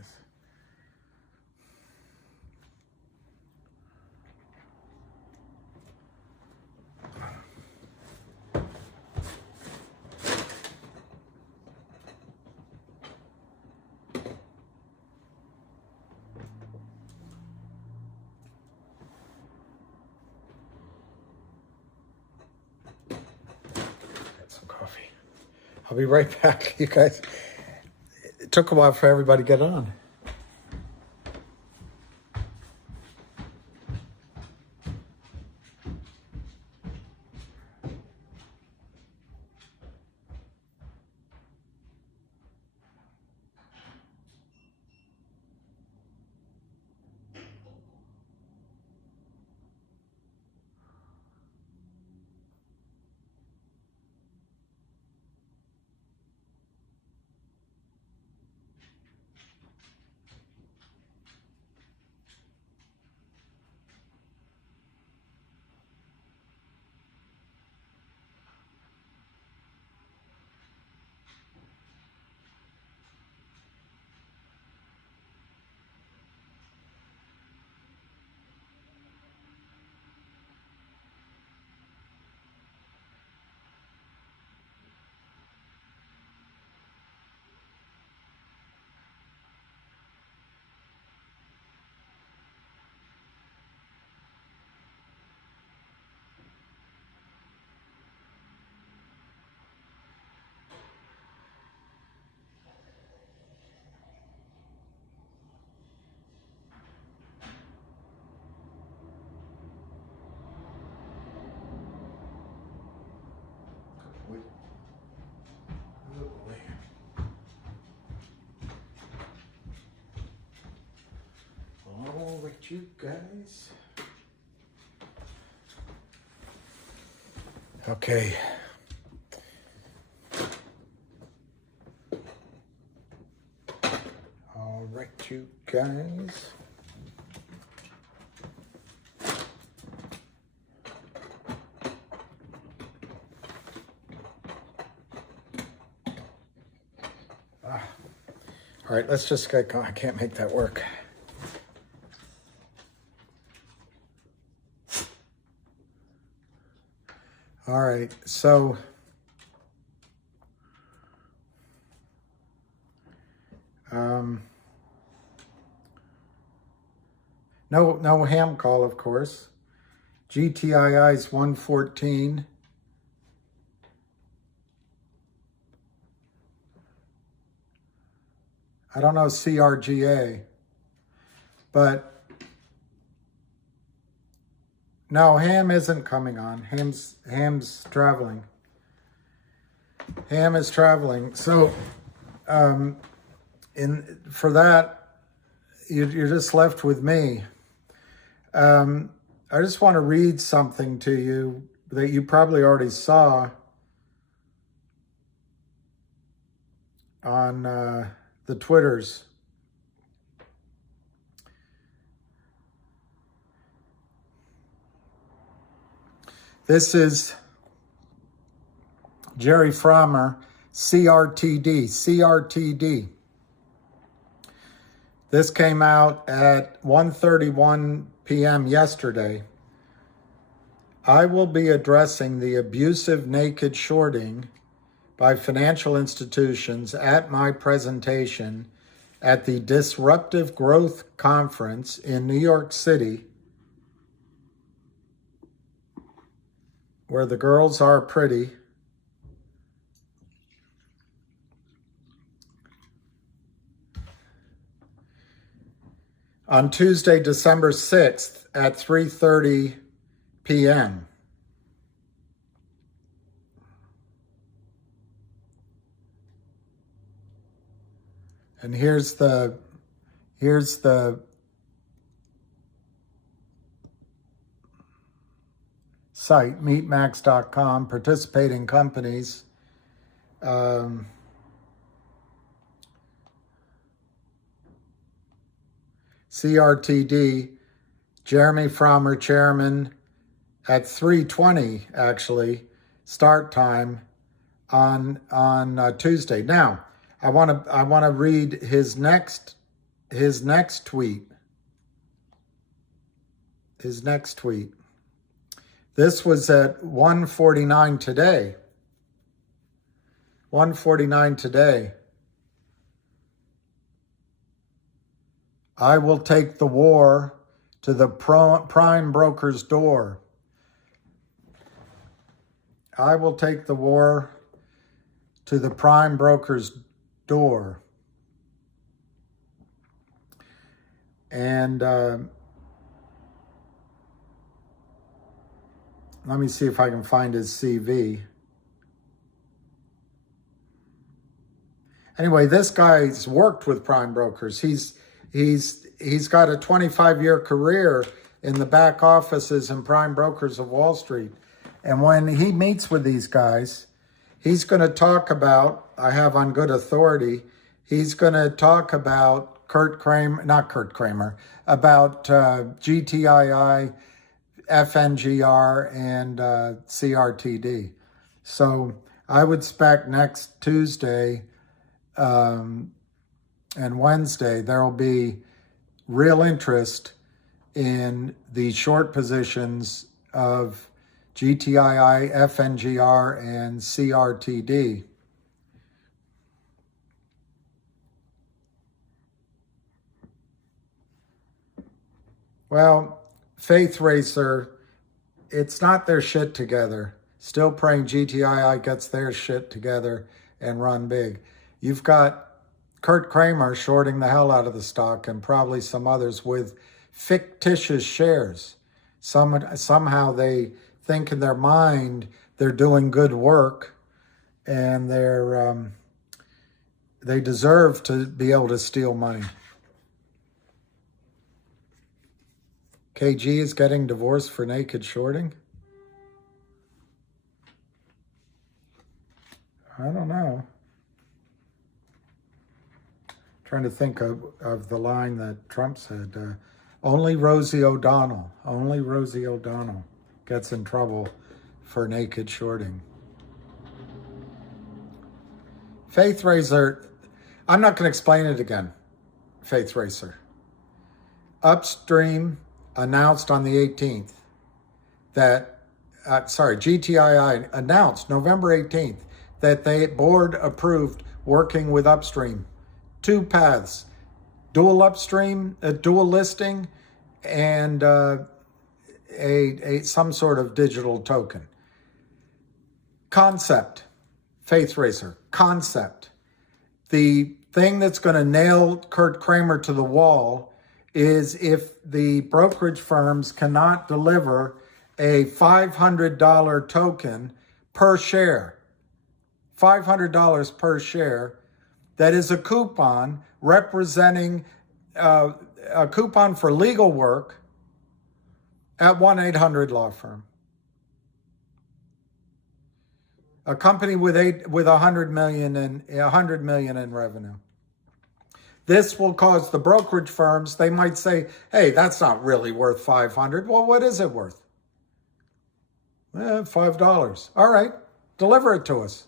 is. Coffee. I'll be right back, you guys. It took a while for everybody to get on. All right, you guys. Okay. All right, you guys. All right, let's just get going. I can't make that work. All right, so no ham call, of course. GTII is 114. I don't know CRGA, but no, ham isn't coming on. Ham's traveling. Ham is traveling. So for that, you're just left with me. I just want to read something to you that you probably already saw on the Twitters. This is Jerry Frommer, CRTD. This came out at 1:31 p.m. yesterday. I will be addressing the abusive naked shorting by financial institutions at my presentation at the Disruptive Growth Conference in New York City, where the girls are pretty. On Tuesday, December 6th at 3:30 p.m. And here's the site, meetmax.com, participating companies. CRTD, Jeremy Frommer, chairman, at 3:20 actually, start time on Tuesday. Now, I want to read his next his next tweet. This was at 1:49 today. 1:49 today. I will take the war to the prime broker's door. I will take the war to the prime broker's door. And let me see if I can find his CV. Anyway, this guy's worked with prime brokers. He's got a 25-year career in the back offices and prime brokers of Wall Street. And when he meets with these guys, he's going to talk about, I have on good authority, he's going to talk about about GTII, FNGR, and CRTD. So I would expect next Tuesday and Wednesday, there will be real interest in the short positions of GTII, FNGR, and CRTD. Well, Faith Racer, it's not their shit together. Still praying GTII gets their shit together and run big. You've got Kurt Kramer shorting the hell out of the stock, and probably some others with fictitious shares. Somehow they think in their mind they're doing good work, and they deserve to be able to steal money. KG is getting divorced for naked shorting? I don't know. Trying to think of the line that Trump said. Only Rosie O'Donnell gets in trouble for naked shorting. Faith Racer, I'm not going to explain it again. Faith Racer. Upstream announced on the 18th that, GTII announced November 18th that they board approved working with Upstream. Two paths, dual upstream, a dual listing, and some sort of digital token. Concept, Faith Racer, concept. The thing that's going to nail Kurt Kramer to the wall is if the brokerage firms cannot deliver a $500 token per share, $500 per share, that is a coupon representing a coupon for legal work at 1-800 Law Firm. A company with $100 million in revenue. This will cause the brokerage firms, they might say, hey, that's not really worth $500. Well, what is it worth? $5. All right, deliver it to us.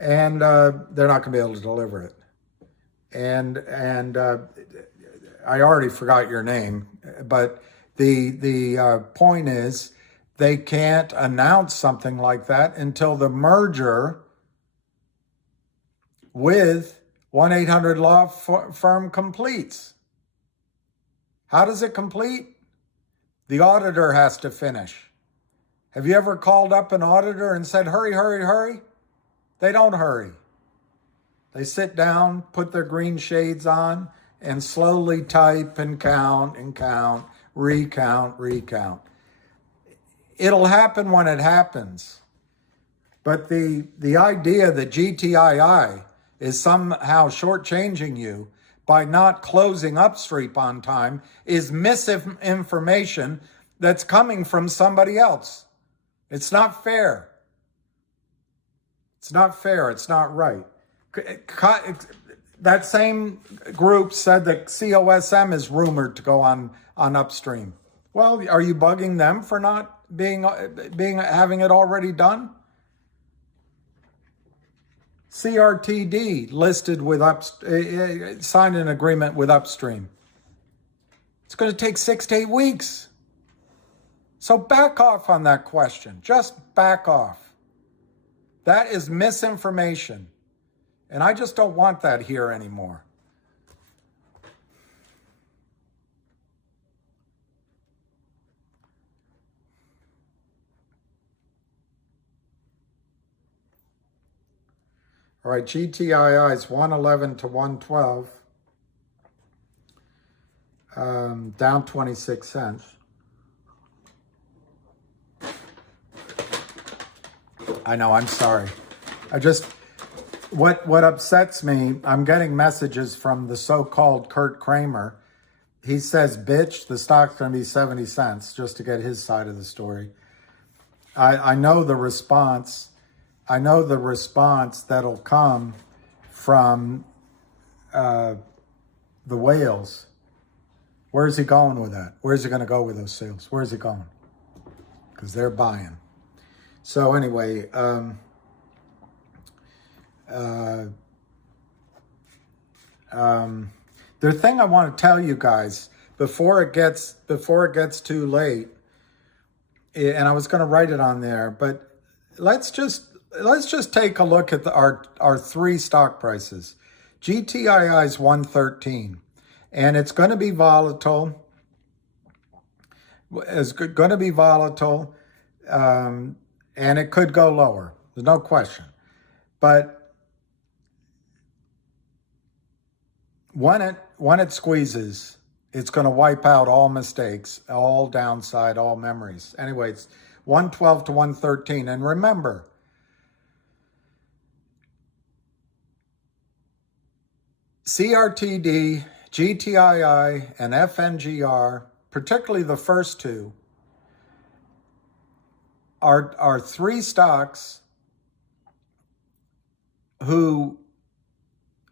And they're not going to be able to deliver it. And I already forgot your name, but the point is they can't announce something like that until the merger with 1-800 Law Firm completes. How does it complete? The auditor has to finish. Have you ever called up an auditor and said, hurry, hurry, hurry? They don't hurry. They sit down, put their green shades on, and slowly type and count, recount. It'll happen when it happens. But the idea that GTII is somehow shortchanging you by not closing Upstream on time is misinformation that's coming from somebody else. It's not fair. It's not fair. It's not right. That same group said that COSM is rumored to go on Upstream. Well, are you bugging them for not having it already done? CRTD listed with signed an agreement with Upstream. It's going to take 6 to 8 weeks. So back off on that question. Just back off. That is misinformation. And I just don't want that here anymore. All right, GTII is 111 to 112, down 26 cents. I know, I'm sorry. What upsets me, I'm getting messages from the so-called Kurt Kramer. He says, bitch, the stock's going to be 70 cents, just to get his side of the story. I know the response. I know the response that'll come from the whales. Where's he going with that? Where's he going to go with those sales? Where's he going? Because they're buying. So anyway, the thing I want to tell you guys before it gets too late, and I was going to write it on there, but let's just take a look at our three stock prices. GTII is 113, and it's going to be volatile. It's going to be volatile, and it could go lower. There's no question. But when it squeezes, it's going to wipe out all mistakes, all downside, all memories. Anyway, it's 112 to 113, and remember, CRTD, GTII, and FNGR, particularly the first two, are three stocks who,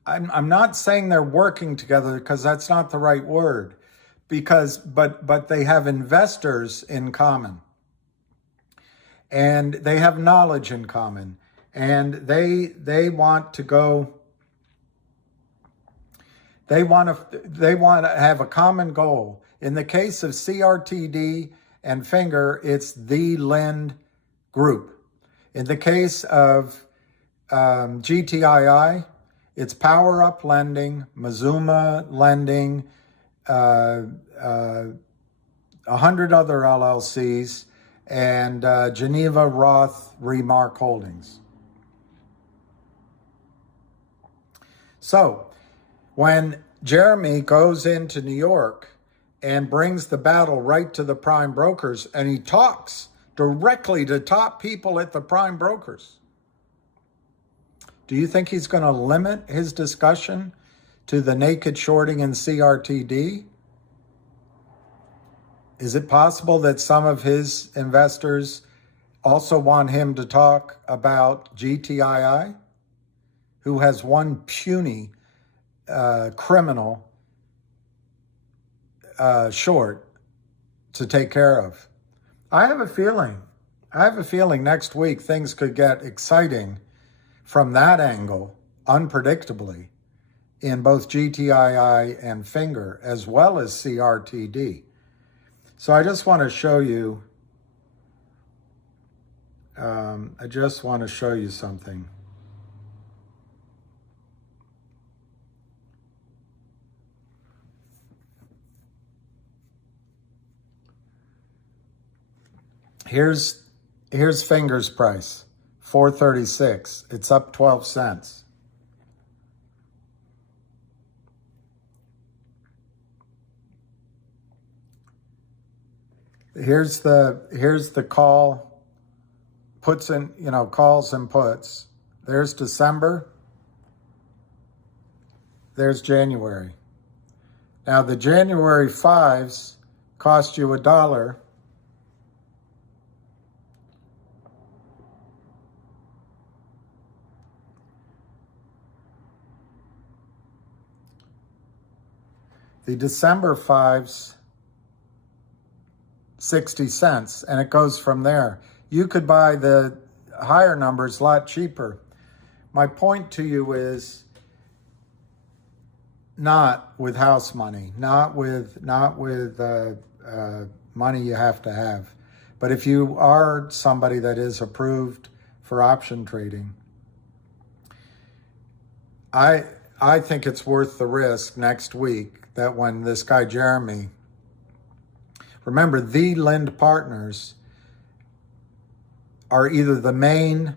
I'm not saying they're working together because that's not the right word, but they have investors in common, and they have knowledge in common, and they want to go. They want to have a common goal. In the case of CRTD and Finger, it's the Lend Group. In the case of GTII, it's Power Up Lending, Mazuma Lending, 100 other LLCs, and Geneva Roth Remark Holdings. So, when Jeremy goes into New York and brings the battle right to the prime brokers, and he talks directly to top people at the prime brokers, do you think he's going to limit his discussion to the naked shorting in CRTD? Is it possible that some of his investors also want him to talk about GTII, who has one puny criminal short to take care of? I have a feeling next week things could get exciting from that angle, unpredictably, in both GTII and Finger, as well as CRTD. So I just want to show you, something. Here's Finger's price, 436. It's up 12 cents. Here's the call, puts in, calls and puts. There's December. There's January. Now the January 5s cost you $1. The December 5s, 60 cents, and it goes from there. You could buy the higher numbers a lot cheaper. my point to you is not with house money, not with money you have to have. But if you are somebody that is approved for option trading, I think it's worth the risk next week that when this guy Jeremy, remember, the Lind partners are either the main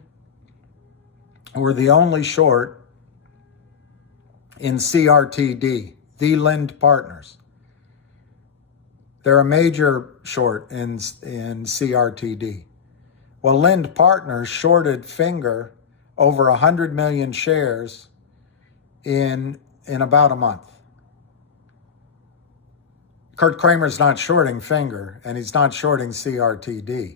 or the only short in CRTD, the Lind partners. They're a major short in CRTD. Well, Lind partners shorted Finger over 100 million shares in about a month. Kurt Kramer's not shorting Finger, and he's not shorting CRTD.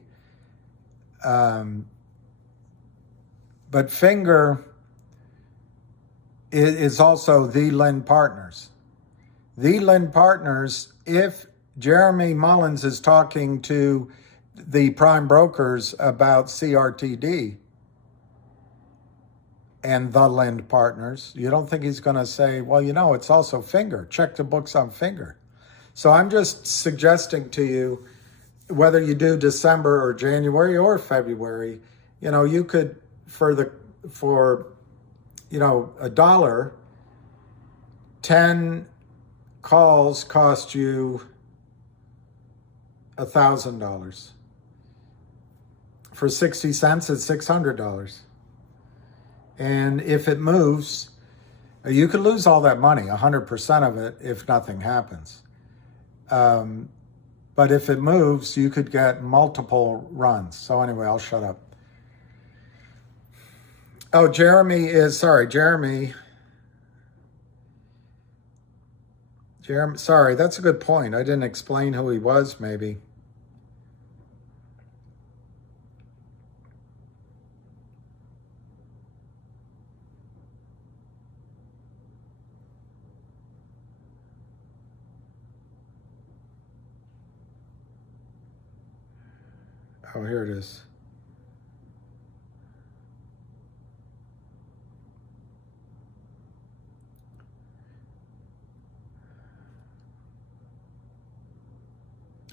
But Finger is also the Lind partners. The Lind partners, if Jeremy Mullins is talking to the prime brokers about CRTD and the Lind partners, you don't think he's going to say, well, you know, it's also Finger. Check the books on Finger. So I'm just suggesting to you, whether you do December or January or February, you know, you could, for $1, 10 calls cost you $1,000. For 60 cents, it's $600. And if it moves, you could lose all that money, 100% of it, if nothing happens. But if it moves, you could get multiple runs. So anyway, I'll shut up. Oh, Jeremy, sorry, that's a good point. I didn't explain who he was, maybe. Oh, here it is.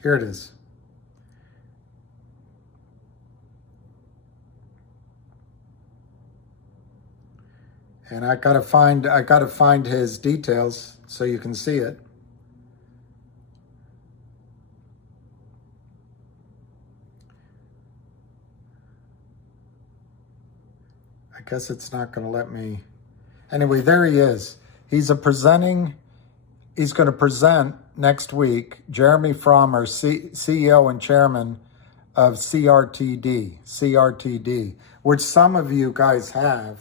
Here it is. And I gotta find his details so you can see it. I guess it's not gonna let me. Anyway, there he is. He's going to present next week, Jeremy Frommer, CEO and chairman of CRTD, which some of you guys have.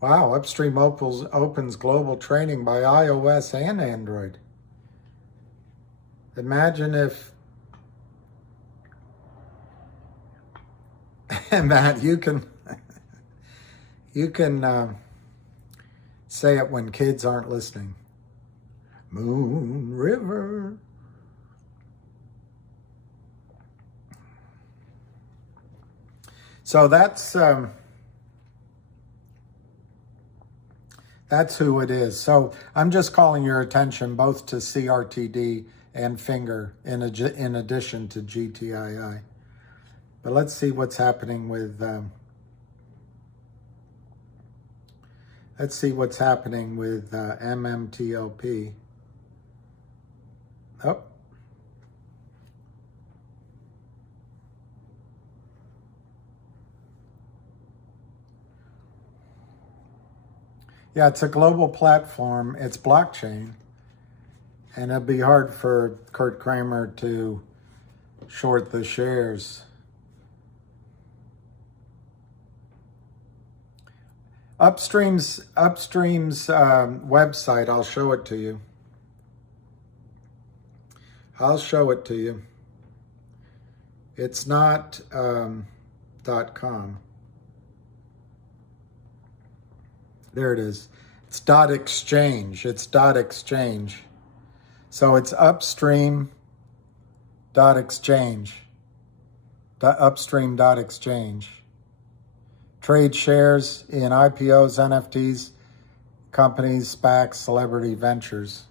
Wow, Upstream opens global trading by iOS and Android. Imagine if, Matt, you can say it when kids aren't listening. Moon River. So that's who it is. So I'm just calling your attention both to CRTD and Finger in addition to GTII. But let's see what's happening with MMTLP. Oh. Yeah, it's a global platform. It's blockchain. And it'd be hard for Kurt Kramer to short the shares. Upstream's website, I'll show it to you. It's not .com. There it is. It's dot exchange. It's dot exchange. So it's upstream dot exchange. Upstream dot exchange. Trade shares in IPOs, NFTs, companies, SPACs, celebrity ventures.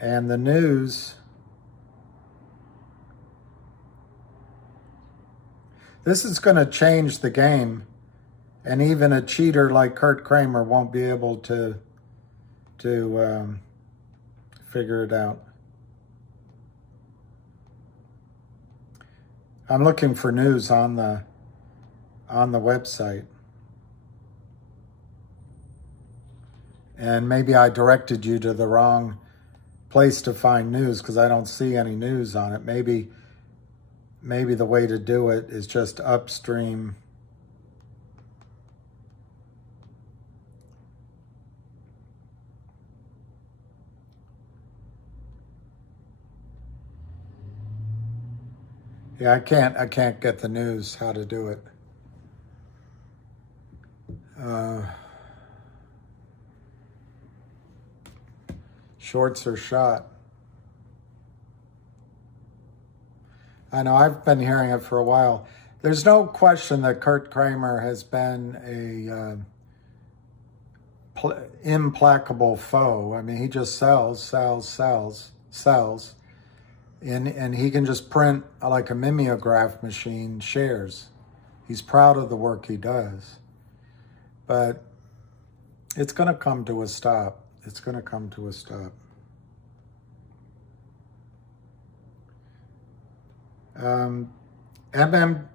And the news, this is going to change the game. And even a cheater like Kurt Kramer won't be able to figure it out. I'm looking for news on the website. And maybe I directed you to the wrong place to find news because I don't see any news on it. Maybe the way to do it is just upstream. Yeah, I can't get the news how to do it. Shorts are shot. I know, I've been hearing it for a while. There's no question that Kurt Kramer has been a implacable foe. I mean, he just sells. And he can just print like a mimeograph machine shares. He's proud of the work he does. But it's going to come to a stop. It's going to come to a stop. MMTLP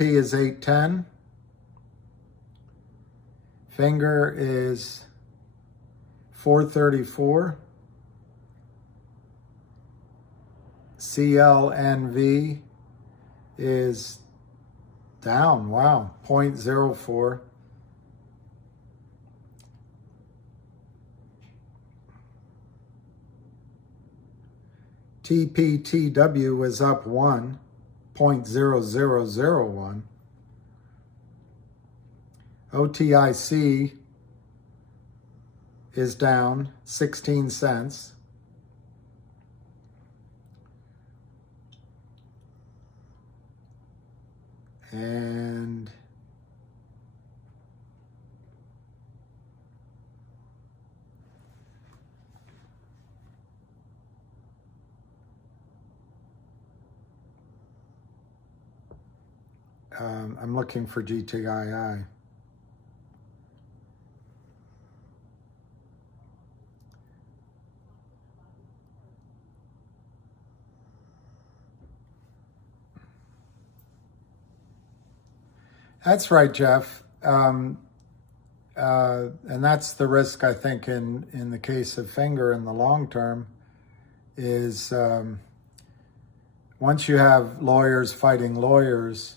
is 810. Finger is 434. CLNV is down, wow, 0.04. TPTW is up 1.0001. OTIC is down 16 cents. And I'm looking for GTII. That's right, Jeff. And that's the risk, I think, in the case of Finger in the long term, is once you have lawyers fighting lawyers,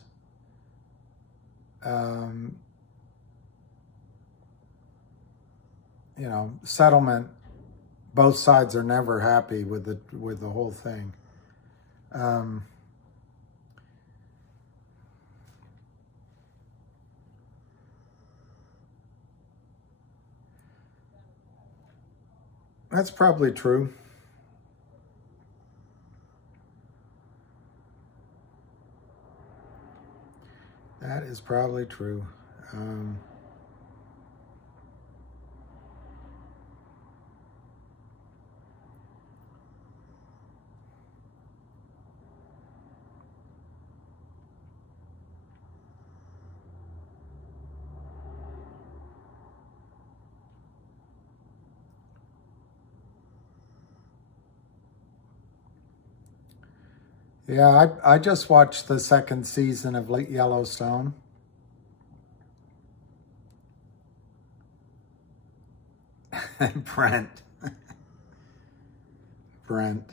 you know, settlement, both sides are never happy with the whole thing. That's probably true. That is probably true. Yeah, I just watched the second season of Yellowstone. Brent. Brent.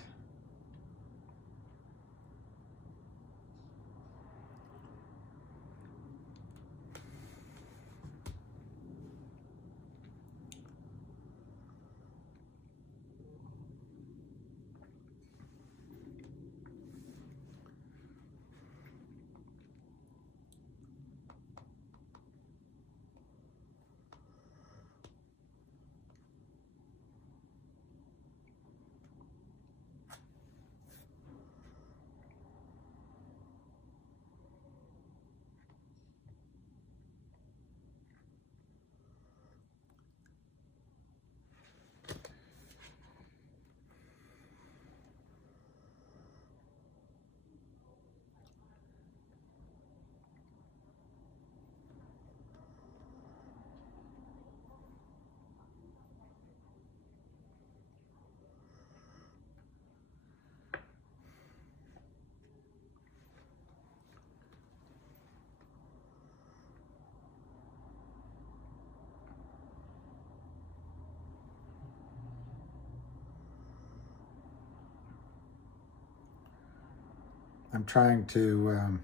I'm trying to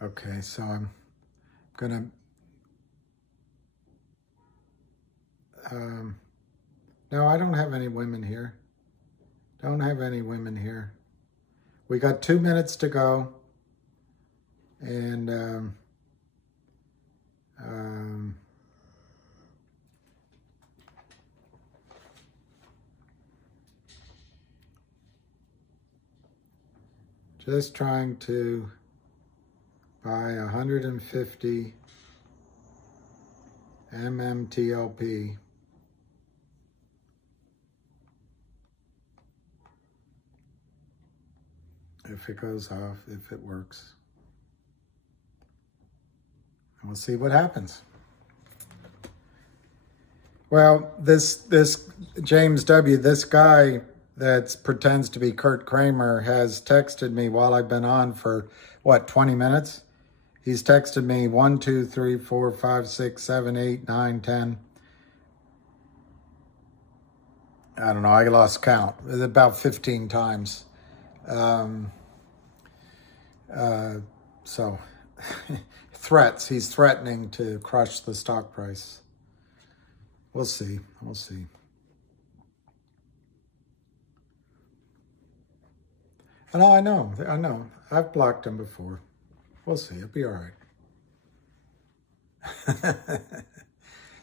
okay, so I'm gonna no, I don't have any women here. Don't have any women here. We got 2 minutes to go, and just trying to buy 150 MMTLP. If it goes off, if it works. And we'll see what happens. Well, this James W., this guy that pretends to be Kurt Kramer has texted me while I've been on for, what, 20 minutes? He's texted me 1, 2, 3, 4, 5, 6, 7, 8, 9, 10. I don't know, I lost count. About 15 times. So, threats. He's threatening to crush the stock price. We'll see. We'll see. And I know. I've blocked him before. We'll see. It'll be all right.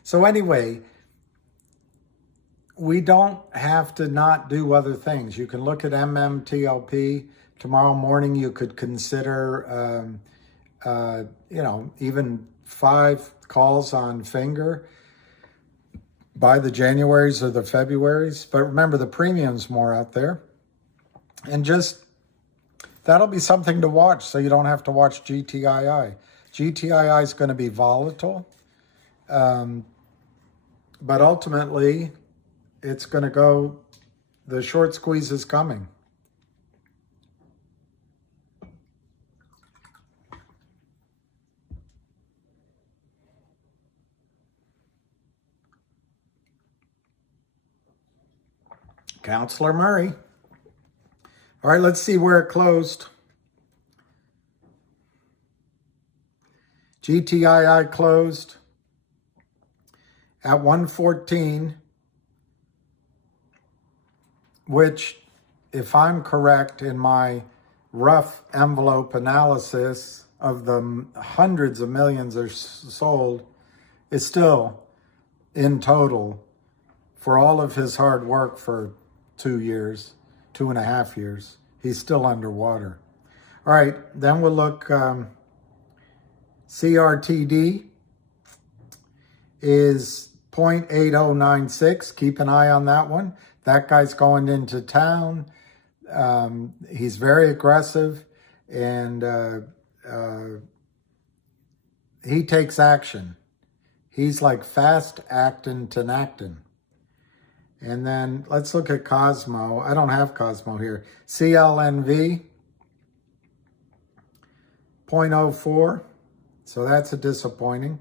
So anyway, we don't have to not do other things. You can look at MMTLP. Tomorrow morning, you could consider, even 5 calls on Finger. Buy the Januaries or the Februaries. But remember, the premium's more out there. And just, that'll be something to watch so you don't have to watch GTII. GTII is going to be volatile. But ultimately, it's going to go, the short squeeze is coming. Counselor Murray. All right, let's see where it closed. GTII closed at 114, which, if I'm correct in my rough envelope analysis of the hundreds of millions are sold, is still, in total, for all of his hard work for 2 years, 2.5 years, he's still underwater. All right, then we'll look, CRTD is 0.8096. Keep an eye on that one. That guy's going into town. He's very aggressive, and he takes action. He's like fast acting to acting. And then let's look at Cosmo. I don't have Cosmo here. CLNV, 0.04. So that's a disappointing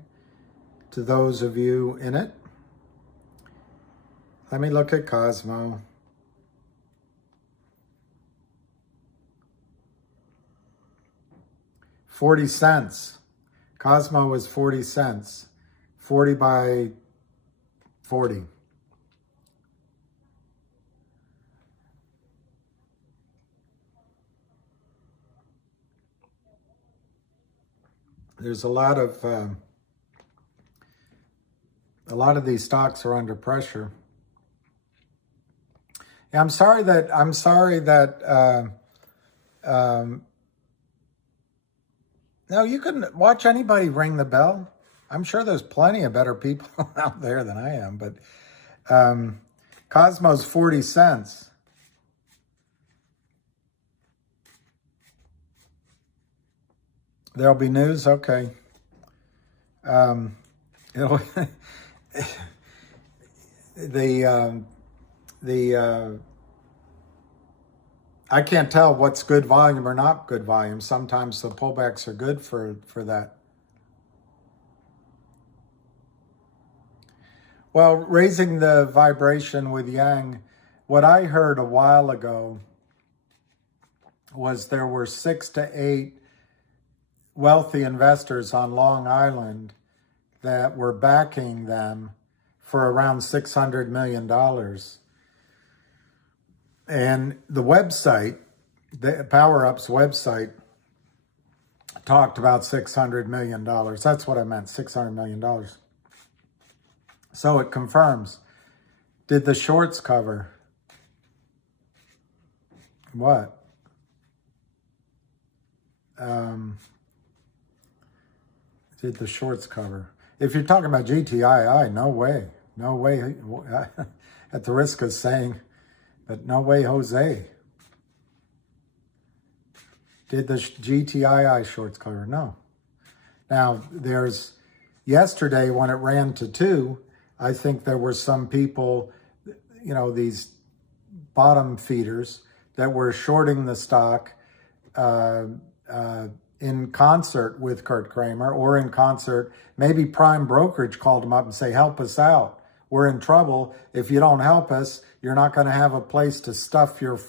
to those of you in it. Let me look at Cosmo. $0.40. Cosmo was 40 cents. 40 by 40. There's a lot of these stocks are under pressure. Yeah, I'm sorry that No, you can watch anybody ring the bell. I'm sure there's plenty of better people out there than I am, but Cosmo's 40 cents. There'll be news? Okay. It'll I can't tell what's good volume or not good volume. Sometimes the pullbacks are good for that. Well, raising the vibration with Yang, what I heard a while ago was there were 6 to 8 wealthy investors on Long Island that were backing them for around $600 million. And the website, the PowerUp's website, talked about $600 million. That's what I meant, $600 million. So it confirms. Did the shorts cover? What? Did the shorts cover? If you're talking about GTII, no way. No way. At the risk of saying, but no way, Jose. Did the GTII shorts cover? No. Now, there's yesterday when it ran to 2, I think there were some people, these bottom feeders that were shorting the stock in concert with Kurt Kramer, or in concert, maybe Prime Brokerage called them up and say, help us out. We're in trouble. If you don't help us, you're not going to have a place to stuff your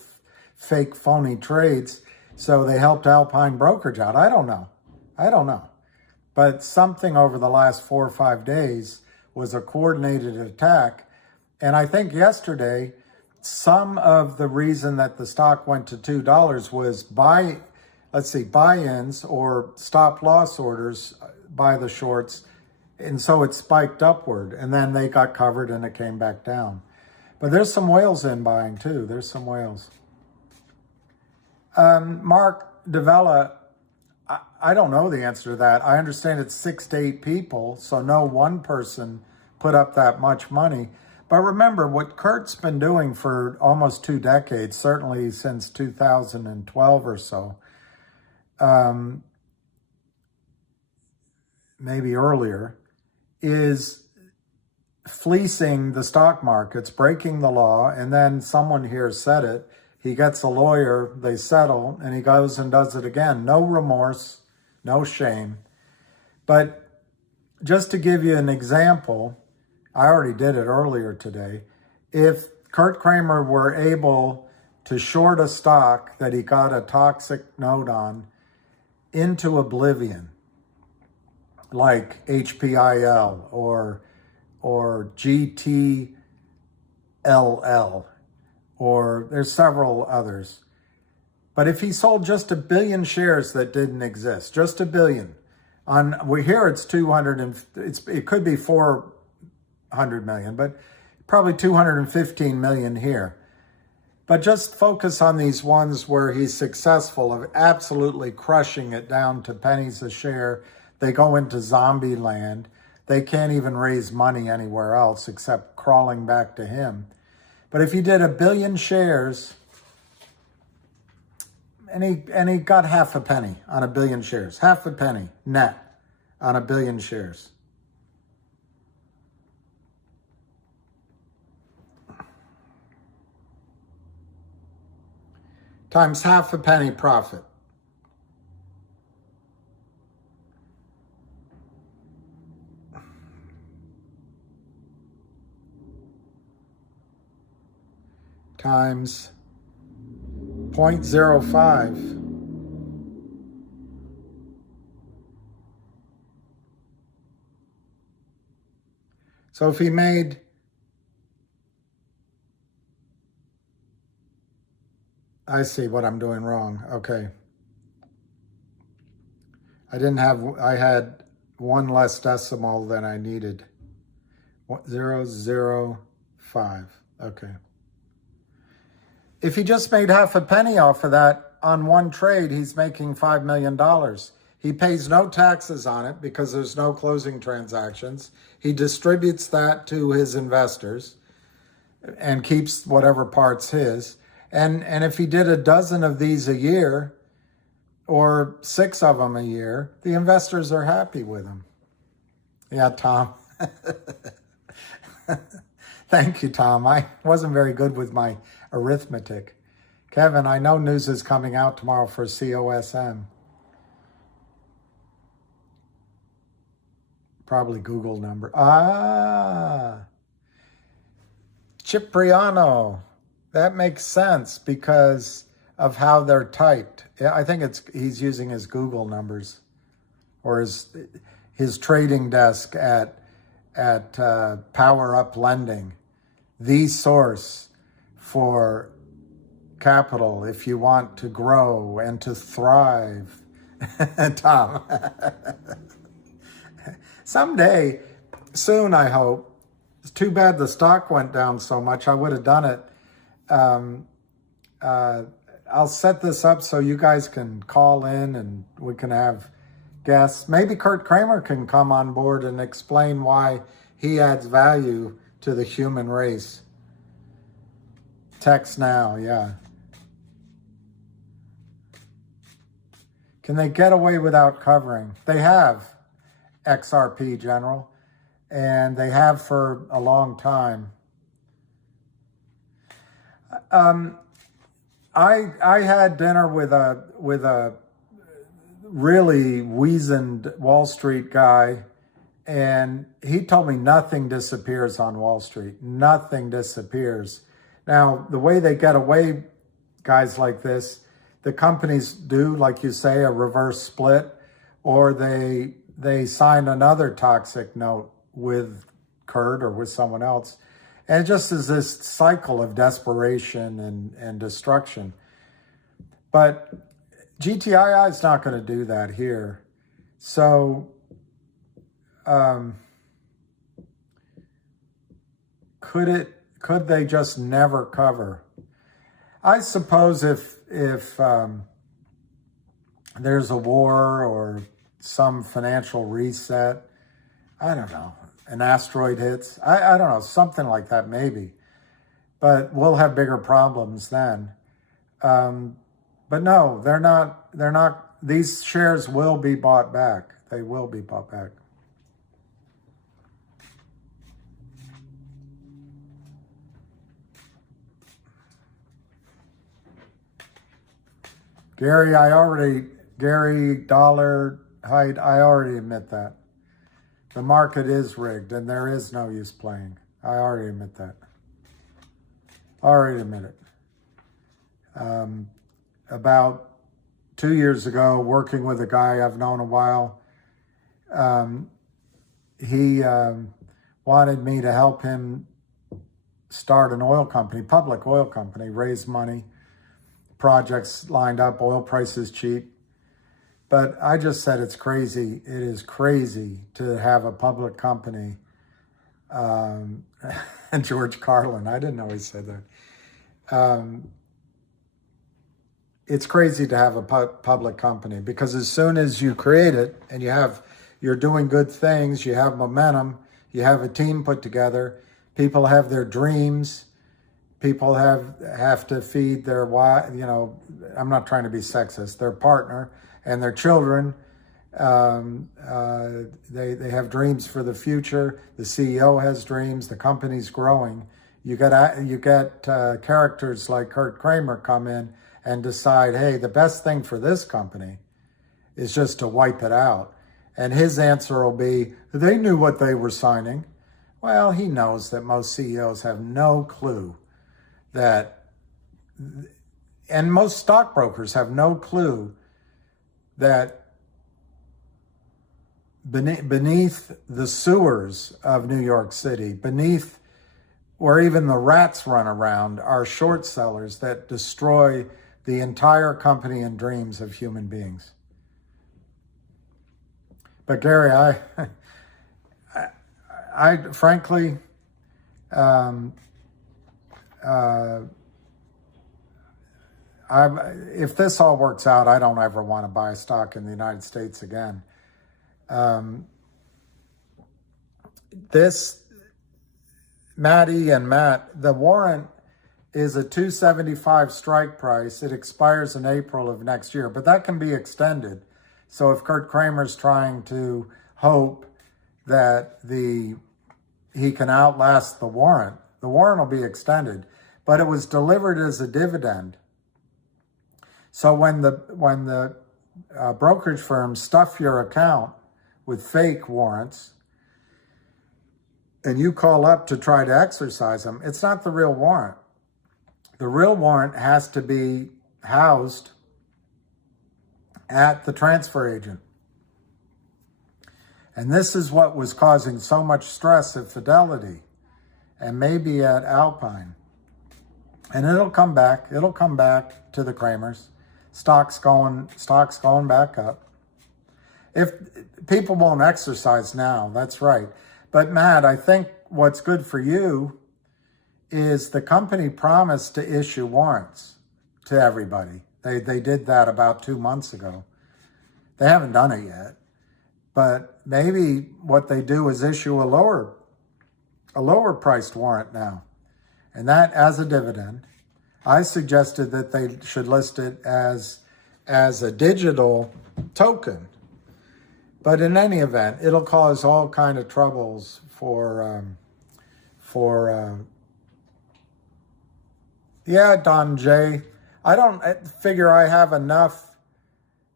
fake phony trades. So they helped Alpine Brokerage out. I don't know. But something over the last 4 or 5 days was a coordinated attack. And I think yesterday, some of the reason that the stock went to $2 was buy-ins or stop loss orders by the shorts. And so it spiked upward, and then they got covered and it came back down. But there's some whales in buying too. There's some whales. Mark Davella, I don't know the answer to that. I understand it's 6 to 8 people, so no one person put up that much money. But remember, what Kurt's been doing for almost 2 decades, certainly since 2012 or so, maybe earlier, is fleecing the stock markets, breaking the law, and then someone here said it. He gets a lawyer, they settle, and he goes and does it again. No remorse, no shame. But just to give you an example, I already did it earlier today. If Kurt Kramer were able to short a stock that he got a toxic note on into oblivion, like HPIL or GTIILIVE, or there's several others. But if he sold just 1 billion shares that didn't exist, just 1 billion, we hear it's 200 and it could be 400 million, but probably 215 million here. But just focus on these ones where he's successful of absolutely crushing it down to pennies a share. They go into zombie land. They can't even raise money anywhere else except crawling back to him. But if he did 1 billion shares, and he got half a penny on 1 billion shares, half a penny net on 1 billion shares. Times half a penny profit. Times 0.05. So if he made I see what I'm doing wrong. Okay. I had one less decimal than I needed. 0.005. Okay. If he just made half a penny off of that on one trade, he's making $5 million. He pays no taxes on it because there's no closing transactions. He distributes that to his investors and keeps whatever part's his. And if he did a dozen of these a year or 6 of them a year, the investors are happy with him. Yeah, Tom. Thank you, Tom. I wasn't very good with my arithmetic. Kevin, I know news is coming out tomorrow for COSM. Probably Google number. Cipriano. That makes sense because of how they're typed. I think he's using his Google numbers or his trading desk at Power Up Lending, the source for capital if you want to grow and to thrive. Tom. Someday, soon, I hope. It's too bad the stock went down so much. I would have done it. I'll set this up so you guys can call in and we can have guests. Maybe Kurt Kramer can come on board and explain why he adds value to the human race. Text now, yeah. Can they get away without covering? They have, XRP General, and they have for a long time. I had dinner with a really weazened Wall Street guy, and he told me nothing disappears on Wall Street. Nothing disappears. Now, the way they get away, guys like this, the companies do, like you say, a reverse split, or they sign another toxic note with Kurt or with someone else. And it just is this cycle of desperation and destruction. But GTII is not going to do that here. So could they just never cover? I suppose if there's a war or some financial reset, I don't know, an asteroid hits, I don't know, something like that maybe. But we'll have bigger problems then. But no, they're not, these shares will be bought back. They will be bought back. Gary Dollar Height, I already admit that. The market is rigged and there is no use playing. I already admit that. Already admit it. About 2 years ago, working with a guy I've known a while, he wanted me to help him start an oil company, public oil company, raise money, projects lined up, oil prices cheap. But I just said it's crazy. It is crazy to have a public company. And George Carlin, I didn't know he said that. It's crazy to have a public company because as soon as you create it and you're doing good things, you have momentum, you have a team put together, people have their dreams, people have to feed their wife, I'm not trying to be sexist, their partner and their children. They have dreams for the future. The CEO has dreams. The company's growing. You get characters like Kurt Kramer come in and decide, hey, the best thing for this company is just to wipe it out. And his answer will be, they knew what they were signing. Well, he knows that most CEOs have no clue that, and most stockbrokers have no clue that beneath the sewers of New York City, beneath where even the rats run around, are short sellers that destroy the entire company and dreams of human beings. But Gary, I frankly, if this all works out, I don't ever want to buy a stock in the United States again. Maddie and Matt, the warrant is a 275 strike price. It expires in April of next year, but that can be extended. So if Kurt Kramer's trying to hope that he can outlast the warrant will be extended. But it was delivered as a dividend. So when the brokerage firms stuff your account with fake warrants, and you call up to try to exercise them, it's not the real warrant. The real warrant has to be housed at the transfer agent. And this is what was causing so much stress at Fidelity and maybe at Alpine. And it'll come back to the Kramers. Stocks going back up. If people won't exercise now, that's right. But Matt, I think what's good for you is the company promised to issue warrants to everybody. They did that about 2 months ago. They haven't done it yet. But maybe what they do is issue a lower priced warrant now. And that as a dividend. I suggested that they should list it as a digital token. But in any event, it'll cause all kind of troubles Don J. I don't figure I have enough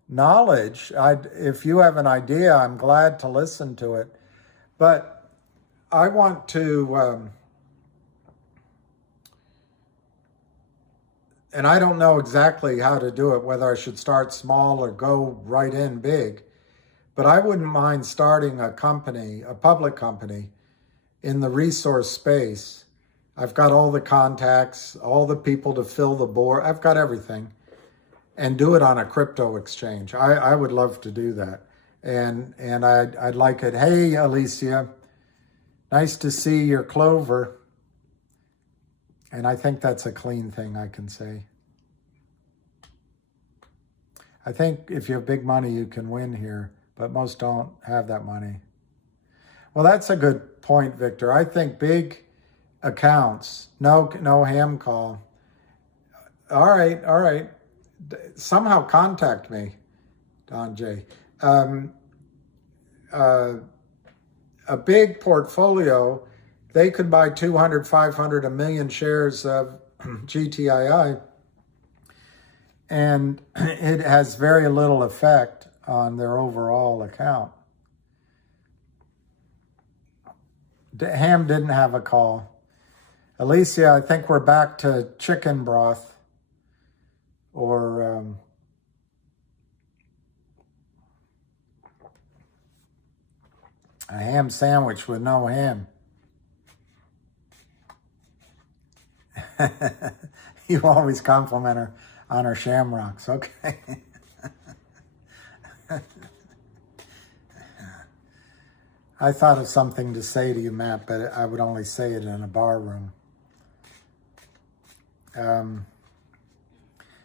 knowledge. If you have an idea, I'm glad to listen to it. But I want to, and I don't know exactly how to do it, whether I should start small or go right in big. But I wouldn't mind starting a company, a public company, in the resource space. I've got all the contacts, all the people to fill the board. I've got everything. And do it on a crypto exchange. I would love to do that. And I'd like it. Hey, Alicia, nice to see your clover. And I think that's a clean thing I can say. I think if you have big money, you can win here. But most don't have that money. Well, that's a good point, Victor. I think big accounts, no ham call. All right. Somehow contact me, Don J. A big portfolio, they could buy 200, 500, a million shares of GTII, and it has very little effect on their overall account. Ham didn't have a call. Alicia, I think we're back to chicken broth or a ham sandwich with no ham. You always compliment her on her shamrocks, okay? I thought of something to say to you, Matt, but I would only say it in a bar room.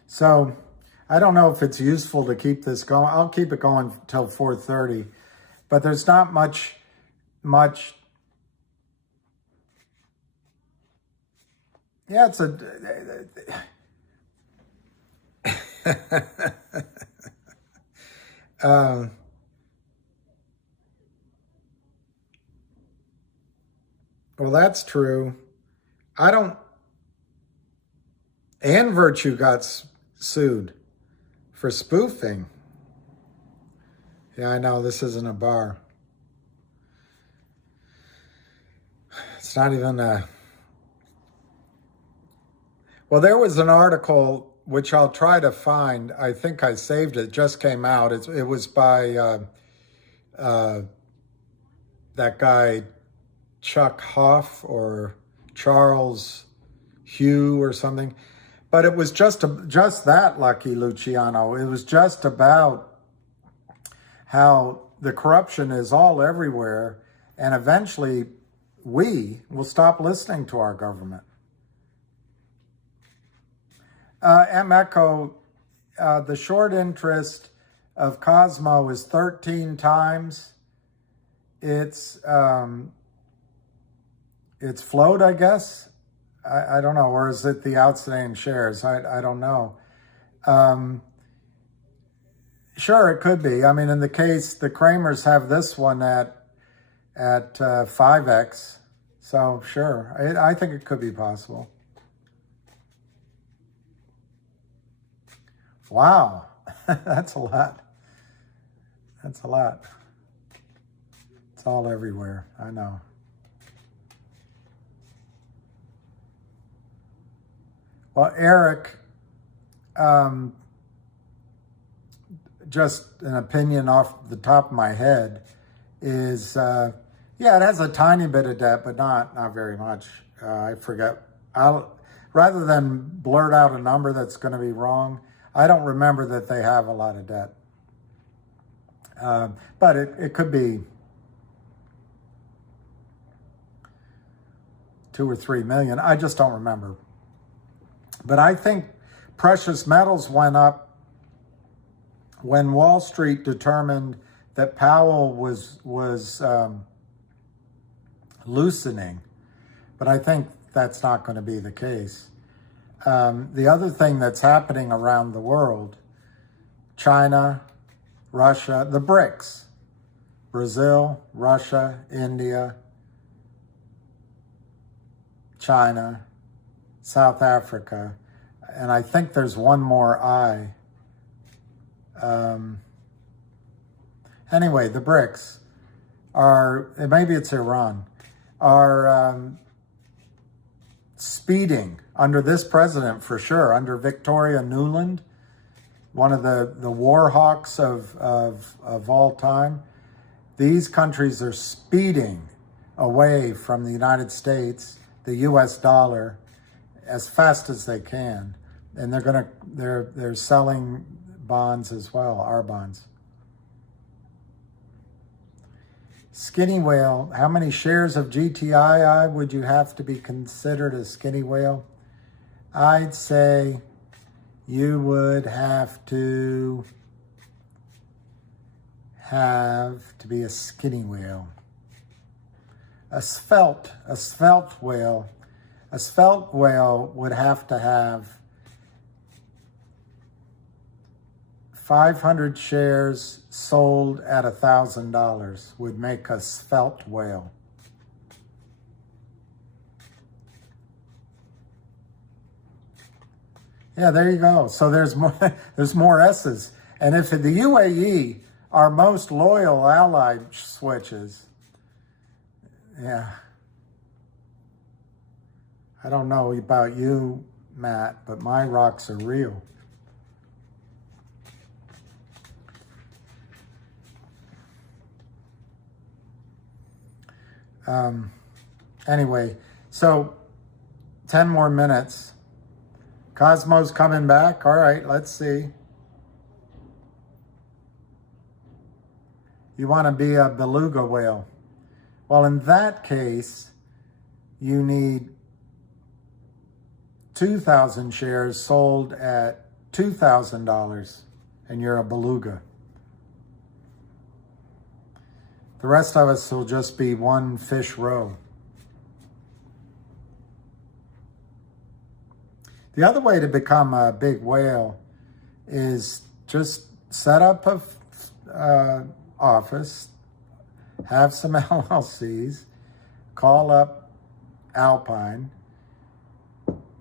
So I don't know if it's useful to keep this going. I'll keep it going till 4:30, but there's not much. Yeah, it's a. Well, that's true. I don't. And Virtue got sued for spoofing. Yeah, I know this isn't a bar. It's not even a. Well, there was an article which I'll try to find. I think I saved it. It just came out. It was by that guy Chuck Hoff or Charles Hugh or something. But it was just that, Lucky Luciano. It was just about how the corruption is all everywhere, and eventually we will stop listening to our government. MECO, the short interest of Cosmo is 13 times its float, I guess. I don't know, or is it the outstanding shares? I don't know. Sure, it could be. I mean, in the case, the Kramers have this one at 5x. So sure, I think it could be possible. Wow, that's a lot. That's a lot. It's all everywhere, I know. Well, Eric, just an opinion off the top of my head is, yeah, it has a tiny bit of debt, but not very much. I forget. Rather than blurt out a number that's going to be wrong, I don't remember that they have a lot of debt. But it could be 2 or 3 million. I just don't remember. But I think precious metals went up when Wall Street determined that Powell was loosening. But I think that's not going to be the case. The other thing that's happening around the world, China, Russia, the BRICS, Brazil, Russia, India, China, South Africa, and I think there's one more I. Anyway, the BRICS are, maybe it's Iran, are speeding under this president for sure, under Victoria Nuland, one of the war hawks of all time. These countries are speeding away from the United States, the US dollar, as fast as they can. And they're selling bonds as well, our bonds. Skinny whale, how many shares of GTII would you have to be considered a skinny whale? I'd say you would have to be a skinny whale. A svelte whale. A svelte whale would have to have 500 shares sold at $1,000 would make a svelte whale. Yeah, there you go. So there's more S's. And if the UAE, our most loyal ally, switches, yeah. I don't know about you, Matt, but my rocks are real. Anyway, so 10 more minutes. Cosmo's coming back. All right, let's see. You want to be a beluga whale. Well, in that case, you need 2,000 shares sold at $2,000, and you're a beluga. The rest of us will just be one fish row. The other way to become a big whale is just set up a office, have some LLCs, call up Alpine,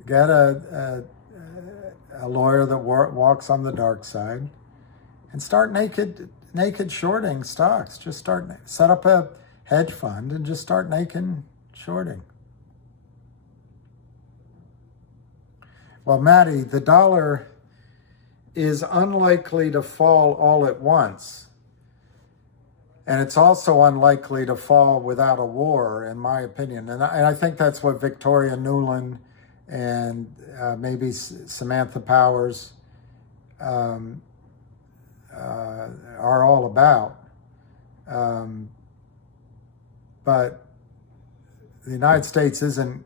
get a lawyer that walks on the dark side, and start naked shorting stocks. Just set up a hedge fund and just start naked shorting. Well, Maddie, the dollar is unlikely to fall all at once. And it's also unlikely to fall without a war, in my opinion. And I think that's what Victoria Nuland and maybe Samantha Powers are all about. But the United States isn't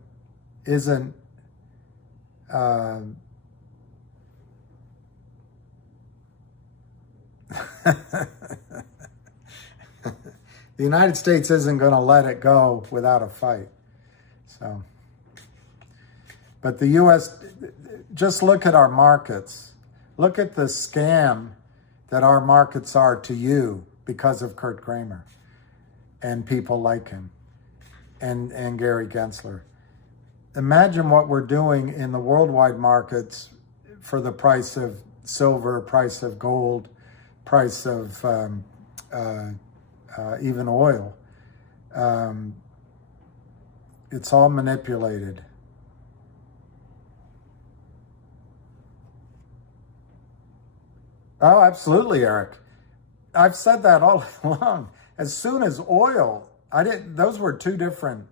The United States isn't going to let it go without a fight. So, but the U.S., just look at our markets. Look at the scam that our markets are to you because of Kurt Kramer and people like him and Gary Gensler. Imagine what we're doing in the worldwide markets for the price of silver, price of gold, price of even oil. It's all manipulated. Oh, absolutely, Eric. I've said that all along. As soon as oil, those were two different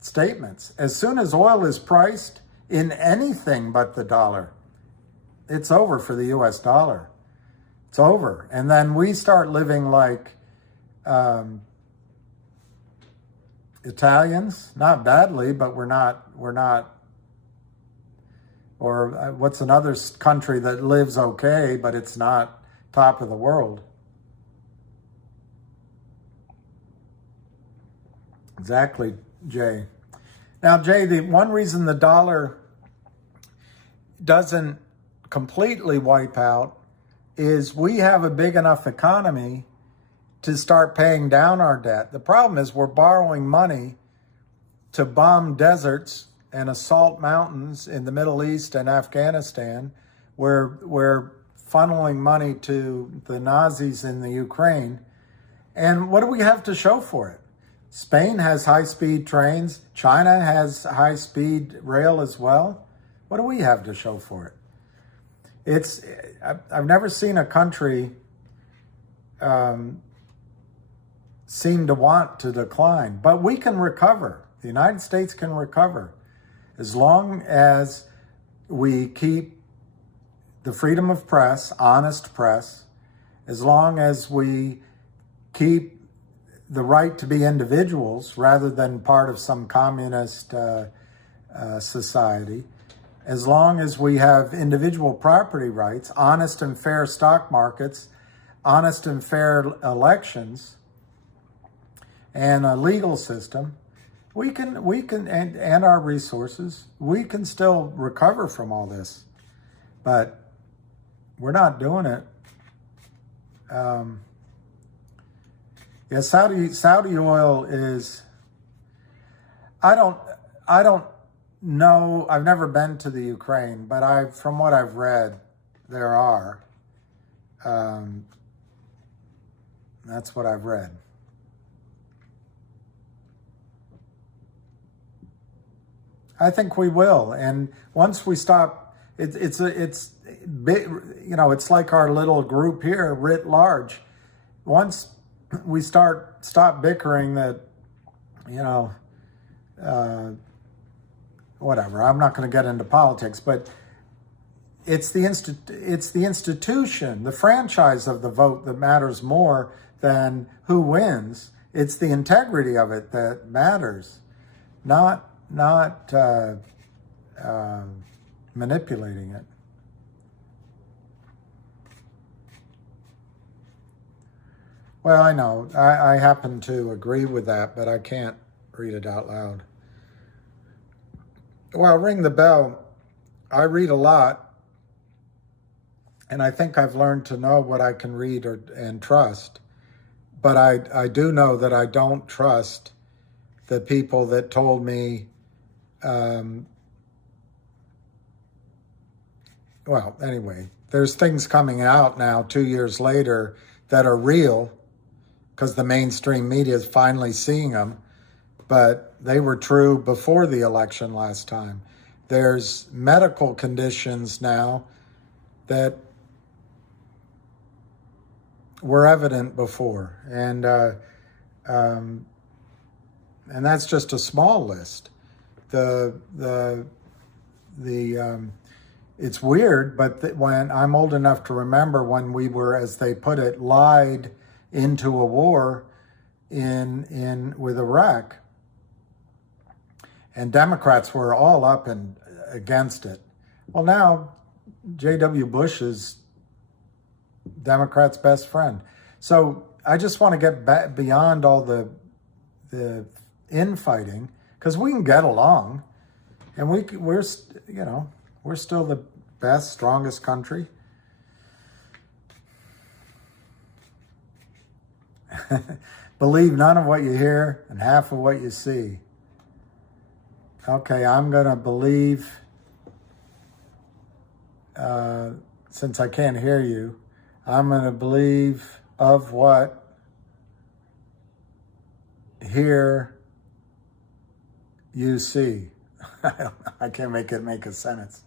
statements. As soon as oil is priced in anything but the dollar, it's over for the US dollar. It's over. And then we start living like Italians, not badly, but we're not, or what's another country that lives okay, but it's not top of the world? Exactly, Jay. Now, Jay, the one reason the dollar doesn't completely wipe out is we have a big enough economy to start paying down our debt. The problem is we're borrowing money to bomb deserts and assault mountains in the Middle East and Afghanistan. We're funneling money to the Nazis in the Ukraine. And what do we have to show for it? Spain has high-speed trains. China has high-speed rail as well. What do we have to show for it? I've never seen a country seem to want to decline, but we can recover. The United States can recover as long as we keep the freedom of press, honest press, as long as we keep the right to be individuals rather than part of some communist society, as long as we have individual property rights, honest and fair stock markets, honest and fair elections, and a legal system, we can and our resources, we can still recover from all this. But we're not doing it. Yeah, Saudi oil is, I don't know, I've never been to the Ukraine, but from what I've read, there are. That's what I've read. I think we will, and once we stop, it's big, it's like our little group here, writ large. Once we stop bickering that, whatever. I'm not going to get into politics, but it's the institution, the franchise of the vote that matters more than who wins. It's the integrity of it that matters, not manipulating it. Well, I know. I happen to agree with that, but I can't read it out loud. Well, ring the bell. I read a lot, and I think I've learned to know what I can read and trust. But I do know that I don't trust the people that told me, well, anyway, there's things coming out now 2 years later that are real because the mainstream media is finally seeing them, but they were true before the election last time. There's medical conditions now that were evident before, and that's just a small list. It's weird, but when I'm old enough to remember when we were, as they put it, lied into a war with Iraq, and Democrats were all up and against it. Well, now J.W. Bush is Democrats' best friend. So I just want to get back beyond all the infighting, because we can get along, and we're still the best, strongest country. Believe none of what you hear and half of what you see. Okay, I'm going to believe, since I can't hear you, I'm going to believe of what, hear, you see. I can't make it make a sentence.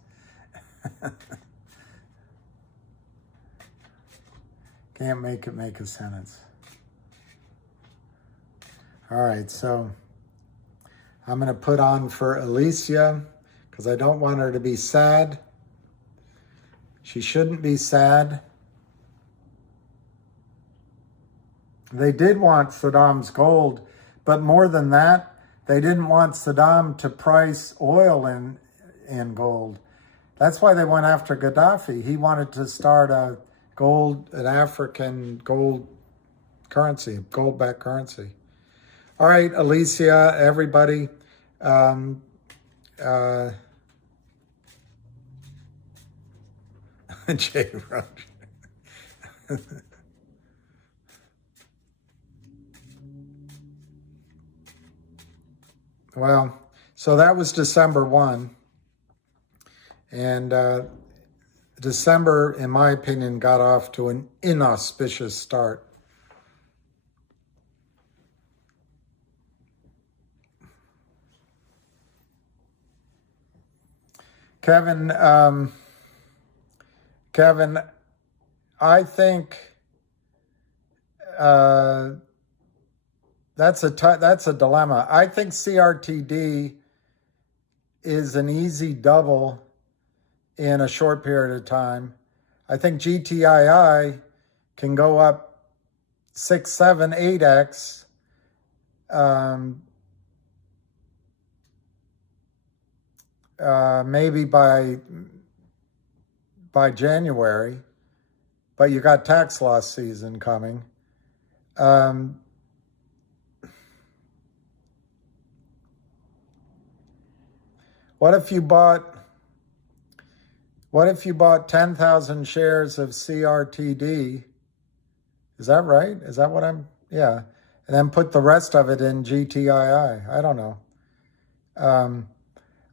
Can't make it make a sentence. All right, so I'm going to put on for Alicia, because I don't want her to be sad. She shouldn't be sad. They did want Saddam's gold, but more than that, they didn't want Saddam to price oil in gold. That's why they went after Gaddafi. He wanted to start an African gold currency, gold-backed currency. All right, Alicia, everybody. Jay Roach. Well, so that was December 1. And December, in my opinion, got off to an inauspicious start. Kevin, I think that's a dilemma. I think CRTD is an easy double in a short period of time. I think GTII can go up 6, 7, 8x. Maybe by January, but you got tax loss season coming. What if you bought 10,000 shares of CRTD? Is that right? Is that what yeah. And then put the rest of it in GTII. I don't know.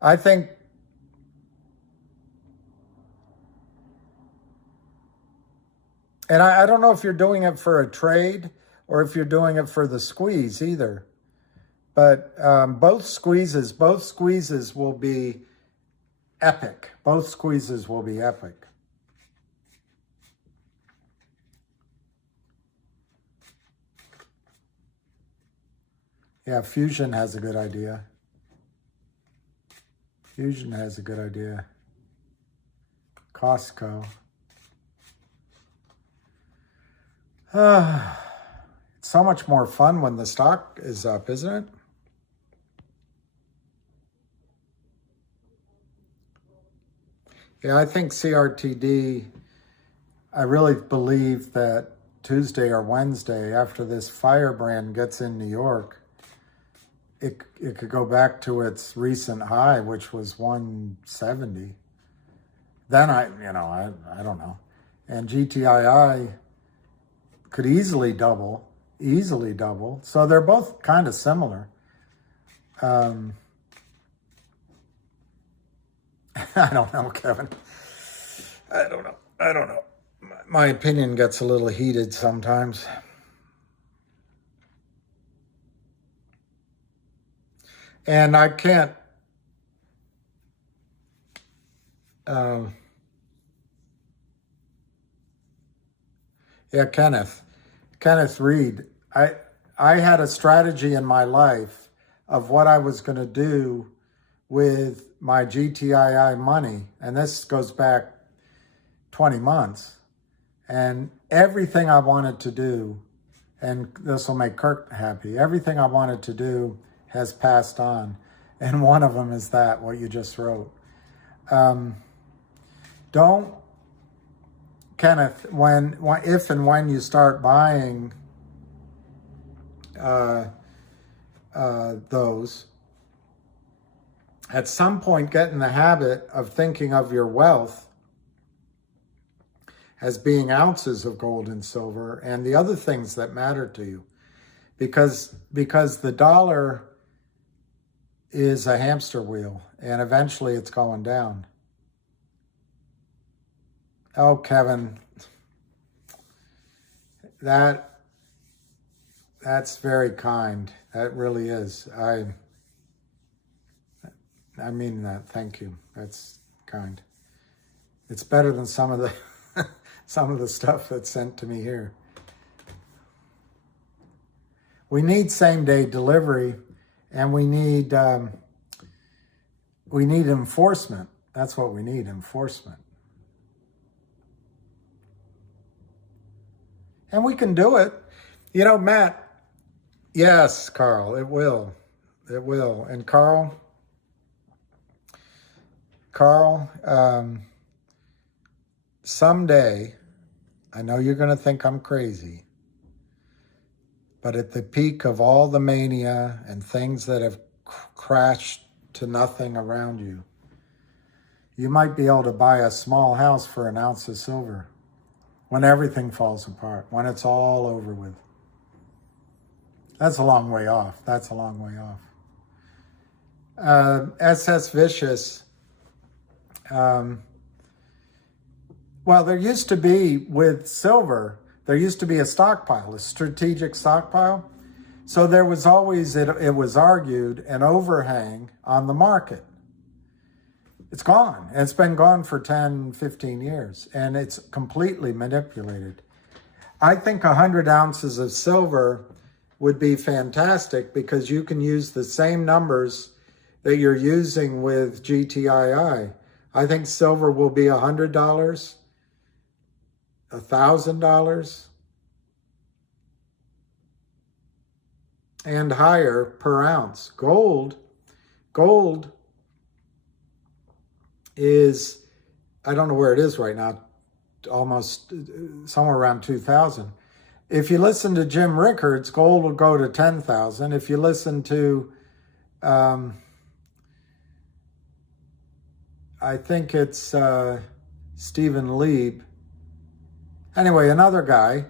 I think and I don't know if you're doing it for a trade or if you're doing it for the squeeze either. But both squeezes will be epic. Both squeezes will be epic. Yeah, Fusion has a good idea. Fusion has a good idea. Costco. It's so much more fun when the stock is up, isn't it? Yeah, I think CRTD, I really believe that Tuesday or Wednesday, after this firebrand gets in New York, it could go back to its recent high, which was 170. Then I don't know. And GTII could easily double. So they're both kind of similar. I don't know, Kevin. I don't know. My opinion gets a little heated sometimes. And I can't, yeah, Kenneth Reed. I had a strategy in my life of what I was going to do with my GTII money. And this goes back 20 months. And everything I wanted to do, and this will make Kirk happy, everything I wanted to do has passed on. And one of them is what you just wrote. Don't Kenneth, if and when you start buying those, at some point get in the habit of thinking of your wealth as being ounces of gold and silver and the other things that matter to you. Because the dollar is a hamster wheel, and eventually it's going down. Oh, Kevin, that's very kind. That really is. I mean that. Thank you. That's kind. It's better than some of the stuff that's sent to me here. We need same-day delivery, and we need enforcement. That's what we need, enforcement. And we can do it. You know, Matt, yes, Carl, it will. It will. And Carl, someday, I know you're going to think I'm crazy, but at the peak of all the mania and things that have crashed to nothing around you, you might be able to buy a small house for an ounce of silver when everything falls apart, when it's all over with. That's a long way off. That's a long way off. SS Vicious. Well, there used to be, with silver, there used to be a stockpile, a strategic stockpile. So there was always, it was argued, an overhang on the market. It's gone. It's been gone for 10, 15 years, and it's completely manipulated. I think 100 ounces of silver would be fantastic because you can use the same numbers that you're using with GTII. I think silver will be $100, $1,000, and higher per ounce. Gold is, I don't know where it is right now, almost somewhere around 2,000. If you listen to Jim Rickards, gold will go to 10,000. If you listen to, I think it's Stephen Lieb. Anyway, another guy,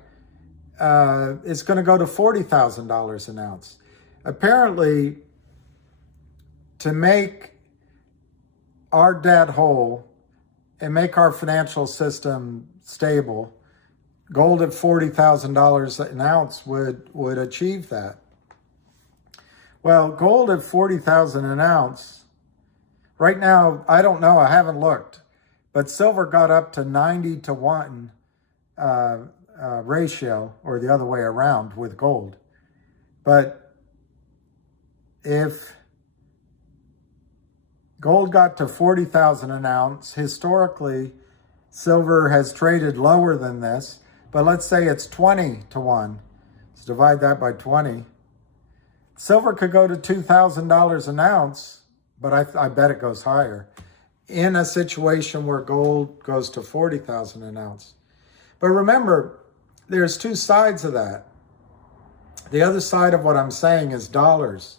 it's going to go to $40,000 an ounce. Apparently, to make our debt whole and make our financial system stable, gold at $40,000 an ounce would achieve that. Well, gold at $40,000 an ounce, right now, I don't know, I haven't looked, but silver got up to 90-to-1 ratio, or the other way around with gold. But if gold got to $40,000 an ounce, historically, silver has traded lower than this, but let's say it's 20-to-1. Let's divide that by 20. Silver could go to $2,000 an ounce, but I bet it goes higher in a situation where gold goes to $40,000 an ounce. But remember, there's two sides of that. The other side of what I'm saying is dollars.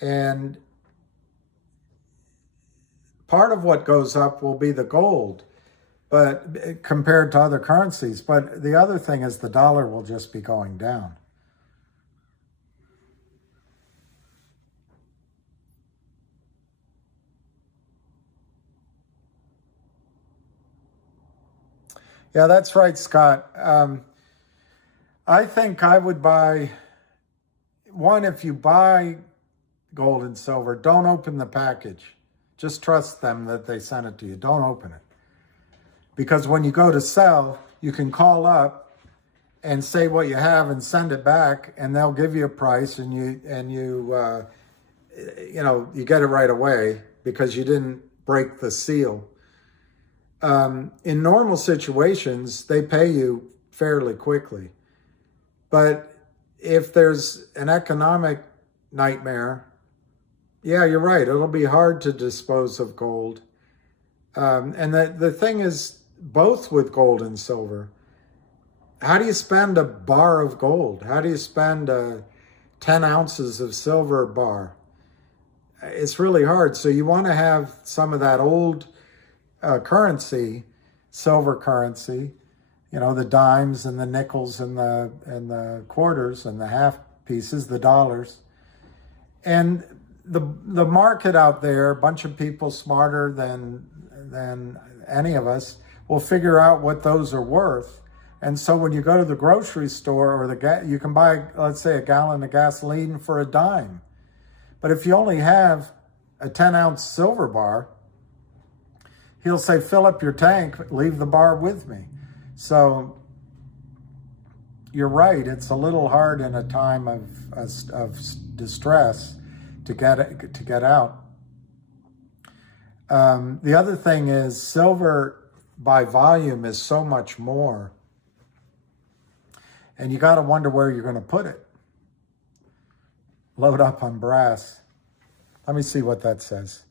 And part of what goes up will be the gold, but compared to other currencies. But the other thing is the dollar will just be going down. Yeah, that's right, Scott. I think I would buy, one, if you buy gold and silver, don't open the package. Just trust them that they sent it to you. Don't open it. Because when you go to sell, you can call up and say what you have and send it back, and they'll give you a price, and you get it right away because you didn't break the seal. In normal situations, they pay you fairly quickly. But if there's an economic nightmare, yeah, you're right. It'll be hard to dispose of gold. And the thing is, both with gold and silver. How do you spend a bar of gold? How do you spend 10 ounces of silver bar? It's really hard. So you want to have some of that old currency, silver currency, the dimes and the nickels and the quarters and the half pieces, the dollars. And the market out there, a bunch of people smarter than any of us, will figure out what those are worth. And so when you go to the grocery store or you can buy, let's say, a gallon of gasoline for a dime. But if you only have a 10-ounce silver bar, he'll say, fill up your tank, leave the bar with me. So you're right. It's a little hard in a time of distress to get out. The other thing is silver by volume is so much more. And you got to wonder where you're going to put it. Load up on brass. Let me see what that says.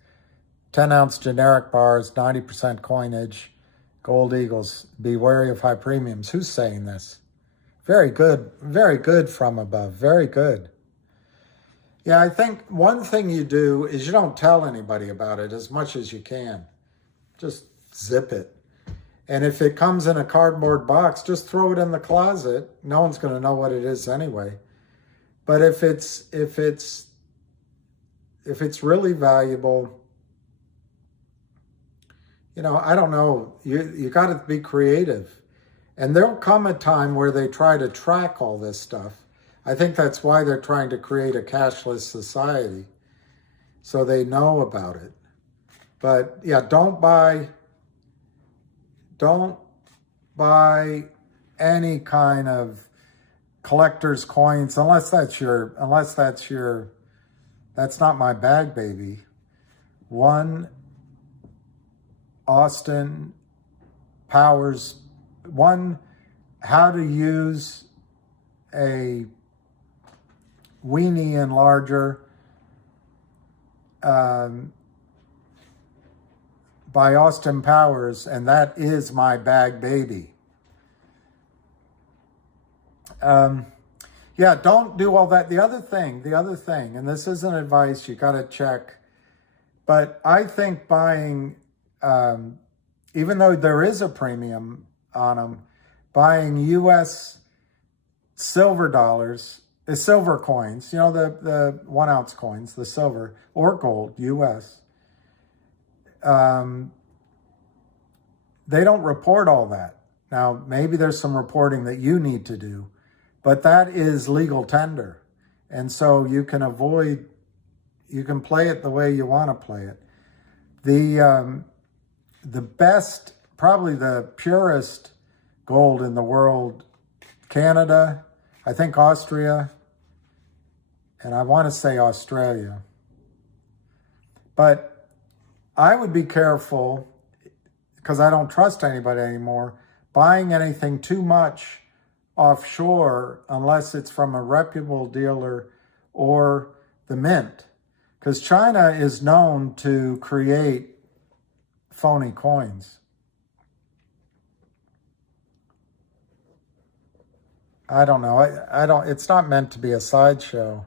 10-ounce generic bars, 90% coinage, gold eagles. Be wary of high premiums. Who's saying this? Very good from above. Very good. Yeah, I think one thing you do is you don't tell anybody about it as much as you can. Just zip it. And if it comes in a cardboard box, just throw it in the closet. No one's going to know what it is anyway. But if it's really valuable, I don't know. You got to be creative. And there'll come a time where they try to track all this stuff. I think that's why they're trying to create a cashless society, so they know about it. But yeah, don't buy any kind of collector's coins unless that's not my bag, baby. One Austin Powers, how to use a weenie enlarger by Austin Powers, and that is my bag, baby. Yeah, don't do all that. The other thing, and this isn't advice, you got to check, but I think buying, even though there is a premium on them, buying U.S. silver dollars, the silver coins, the 1 ounce coins, the silver, or gold, U.S., they don't report all that. Now, maybe there's some reporting that you need to do, but that is legal tender. And so you can play it the way you want to play it. The best, probably the purest gold in the world, Canada, I think Austria, and I want to say Australia. But I would be careful, because I don't trust anybody anymore, buying anything too much offshore unless it's from a reputable dealer or the mint. Because China is known to create phony coins. I don't know. It's not meant to be a sideshow,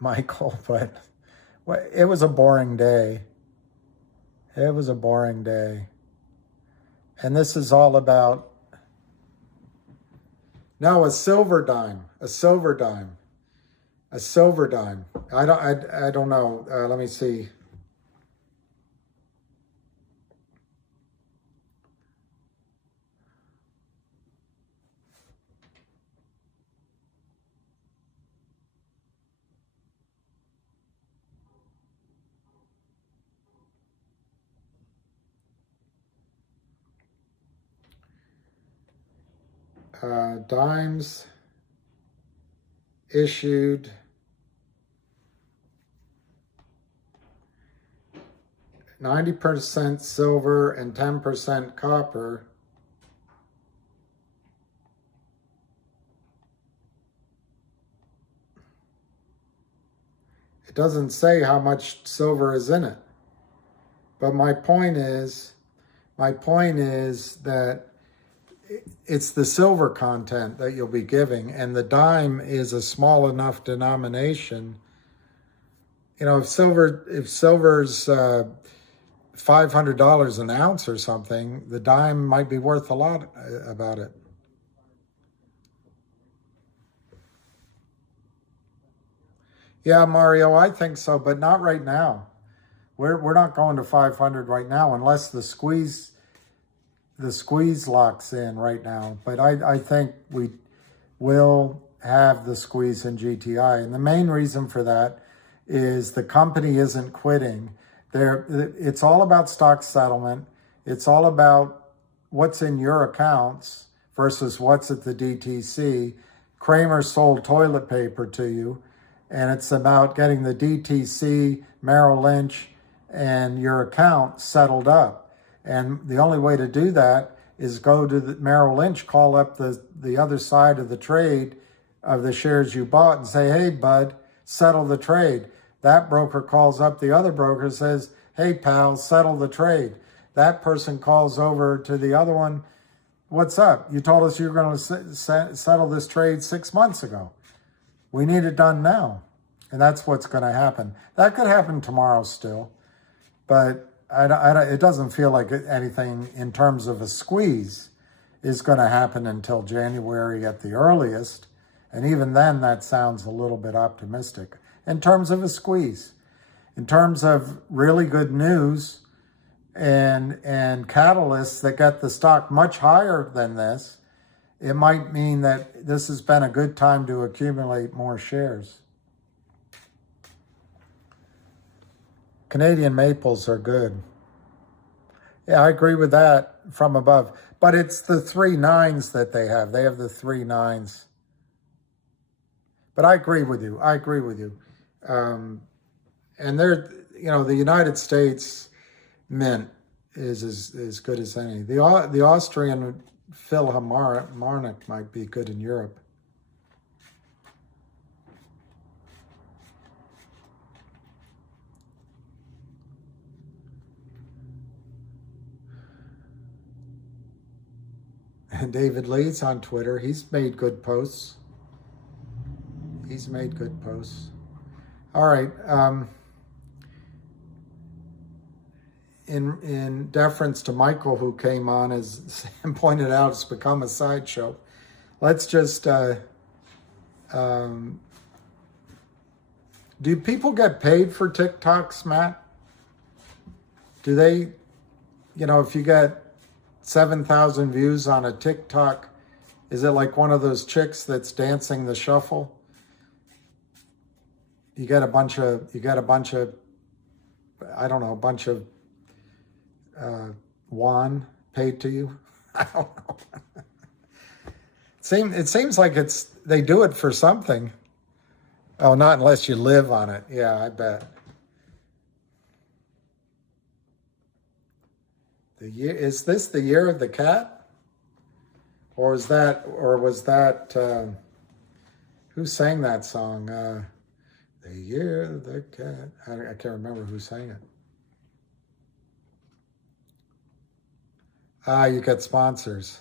Michael, but it was a boring day. It was a boring day. And this is all about, no, a silver dime. I don't know. Let me see. Dimes issued %90 silver and 10% copper. It doesn't say how much silver is in it, But my point is that it's the silver content that you'll be giving, and the dime is a small enough denomination. You know, if silver's $500 an ounce or something, the dime might be worth a lot about it. Yeah, Mario, I think so, but not right now. We're not going to 500 right now unless the squeeze locks in right now. But I think we will have the squeeze in GTI. And the main reason for that is the company isn't quitting. It's all about stock settlement. It's all about what's in your accounts versus what's at the DTC. Kramer sold toilet paper to you, and it's about getting the DTC, Merrill Lynch, and your account settled up. And the only way to do that is go to the Merrill Lynch, call up the other side of the trade of the shares you bought and say, hey, bud, settle the trade. That broker calls up the other broker and says, hey, pal, settle the trade. That person calls over to the other one, what's up? You told us you were going to settle this trade 6 months ago. We need it done now. And that's what's going to happen. That could happen tomorrow still. But it doesn't feel like anything in terms of a squeeze is going to happen until January at the earliest. And even then, that sounds a little bit optimistic. In terms of a squeeze, in terms of really good news and catalysts that get the stock much higher than this, it might mean that this has been a good time to accumulate more shares. Canadian maples are good. Yeah, I agree with that from above. But it's the 3 9s that they have. They have the 3 9s. But I agree with you. And the United States mint is as good as any. The Austrian Philharmonic might be good in Europe. And David Lee's on Twitter. He's made good posts. All right. In deference to Michael, who came on, as Sam pointed out, it's become a sideshow. Let's just, do people get paid for TikToks, Matt? Do they, if you get 7,000 views on a TikTok, is it like one of those chicks that's dancing the shuffle? You get a bunch of won paid to you. I don't know. It seems like they do it for something. Oh, not unless you live on it. Yeah, I bet. Is this the year of the cat? Or was that who sang that song? The year of the cat. I can't remember who sang it. You get sponsors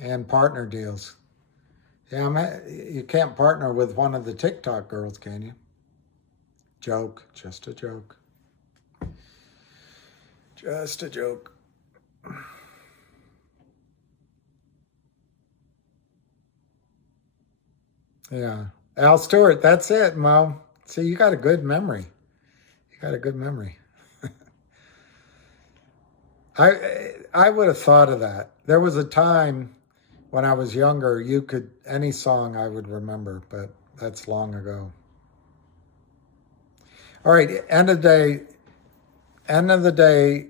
and partner deals. Yeah, you can't partner with one of the TikTok girls, can you? Joke, just a joke. Just a joke. Yeah. Al Stewart, that's it, Mo. See, you got a good memory. I would have thought of that. There was a time when I was younger, any song I would remember, but that's long ago. All right, end of the day,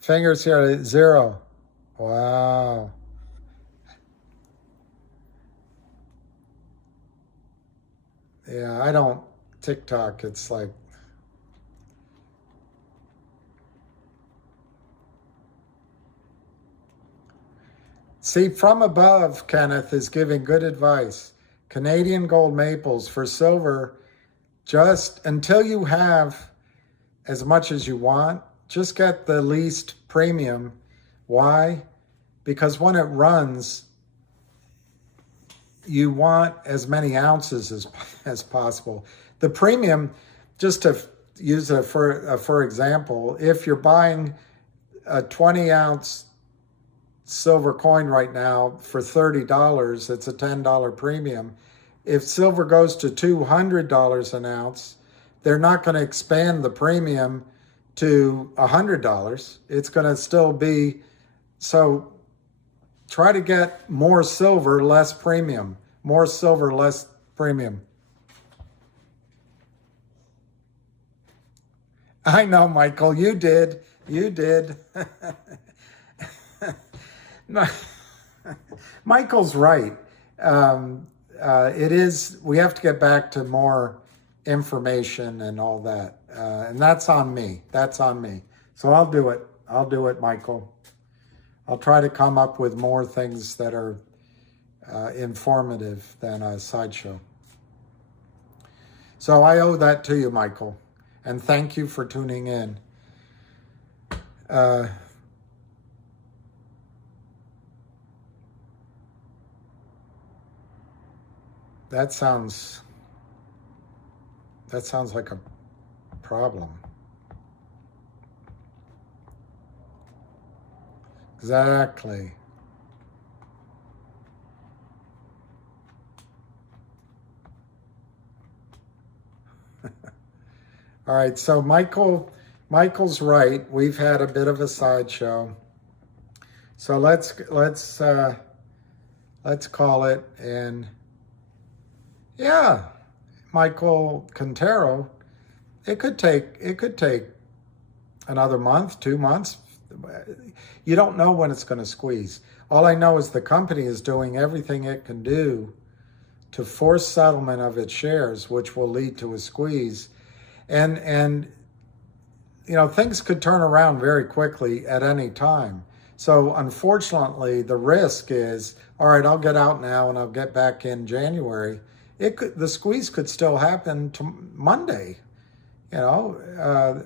fingers here at 0. Wow. Yeah, I don't TikTok. It's like, see, from above, Kenneth is giving good advice. Canadian gold maples for silver, Just until you have as much as you want, just get the least premium. Why? Because when it runs, you want as many ounces as possible. The premium, just to use it for example, if you're buying a 20-ounce silver coin right now for $30, it's a $10 premium. If silver goes to $200 an ounce, they're not going to expand the premium to $100. It's going to still be, so try to get more silver, less premium. More silver, less premium. I know, Michael, you did. You did. Michael's right. It is, we have to get back to more information and all that. And that's on me. That's on me. So I'll do it. I'll do it, Michael. I'll try to come up with more things that are informative than a sideshow. So I owe that to you, Michael. And thank you for tuning in. That sounds like a problem. Exactly. All right, so Michael's right. We've had a bit of a sideshow. So let's call it. And yeah, Michael Quintero, it could take another month, 2 months. You don't know when it's going to squeeze. All I know is the company is doing everything it can do to force settlement of its shares, which will lead to a squeeze. And you know, things could turn around very quickly at any time. So unfortunately, the risk is, all right, I'll get out now and I'll get back in January. The squeeze could still happen to Monday. You know,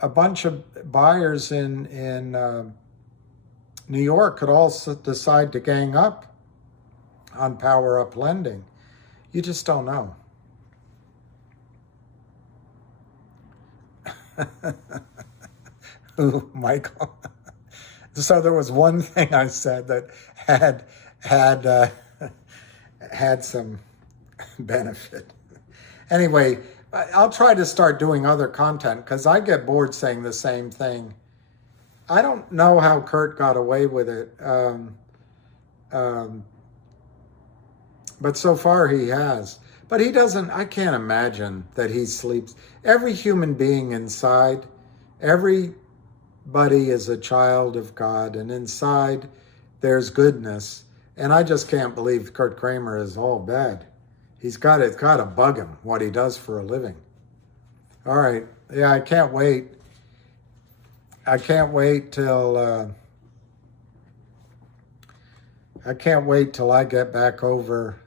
a bunch of buyers in New York could also decide to gang up on power up lending. You just don't know. Ooh, Michael. So there was one thing I said that had some benefit. Anyway, I'll try to start doing other content because I get bored saying the same thing. I don't know how Kurt got away with it, but so far he has. But he doesn't, I can't imagine that he sleeps. Every human being inside, everybody is a child of God, and inside there's goodness. And I just can't believe Kurt Kramer is all bad. It's got to bug him what he does for a living. All right. Yeah, I can't wait. I can't wait till I get back over.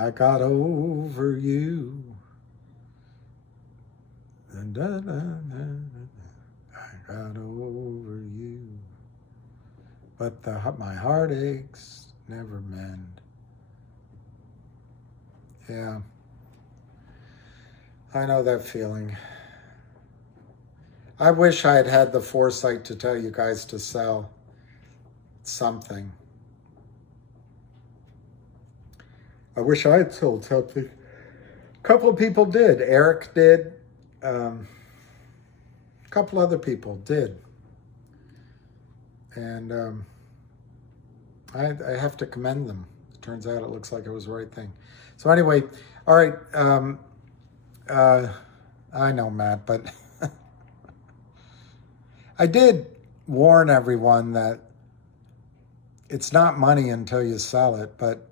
I got over you. I got over you. But my heartaches never mend. Yeah. I know that feeling. I wish I had had the foresight to tell you guys to sell something. I wish I had sold something. A couple of people did. Eric did. A couple other people did. And I have to commend them. It turns out it looks like it was the right thing. So anyway, all right. I know, Matt, but I did warn everyone that it's not money until you sell it, but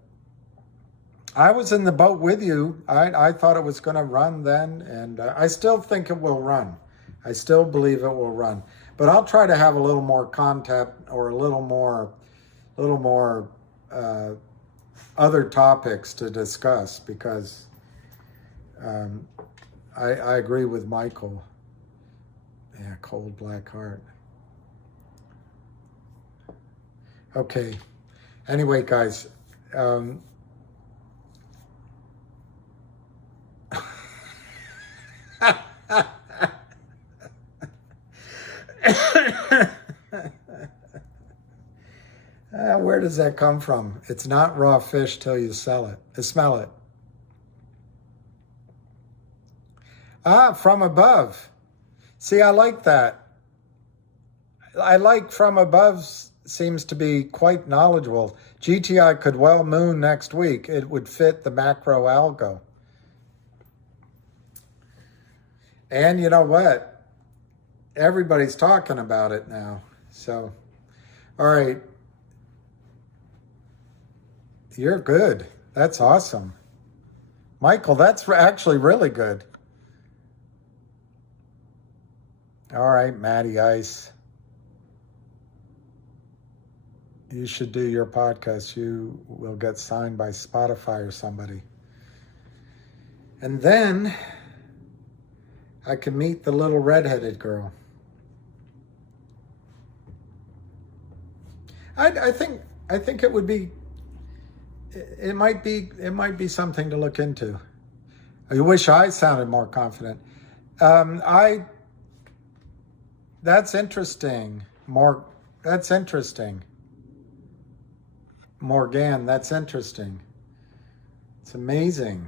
I was in the boat with you. I thought it was going to run then, and I still think it will run. I still believe it will run. But I'll try to have a little more content or a little more other topics to discuss because I agree with Michael. Yeah, cold black heart. Okay. Anyway, guys, where does that come from? It's not raw fish till you sell it. Smell it. From above. See, I like that. I like from above seems to be quite knowledgeable. GTI could well moon next week. It would fit the macro algo. And you know what? Everybody's talking about it now. So, all right. You're good. That's awesome. Michael, that's actually really good. All right, Matty Ice. You should do your podcast. You will get signed by Spotify or somebody. And then I can meet the little redheaded girl. I think it would be, it might be something to look into. I wish I sounded more confident. That's interesting. That's interesting. Morgan, that's interesting. It's amazing.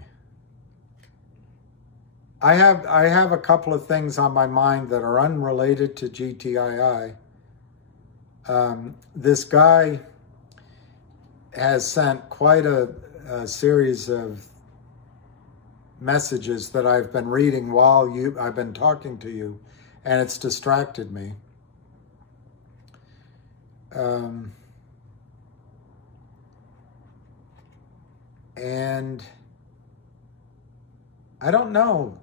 I have a couple of things on my mind that are unrelated to GTII. This guy has sent quite a series of messages that I've been reading while I've been talking to you, and it's distracted me. And I don't know,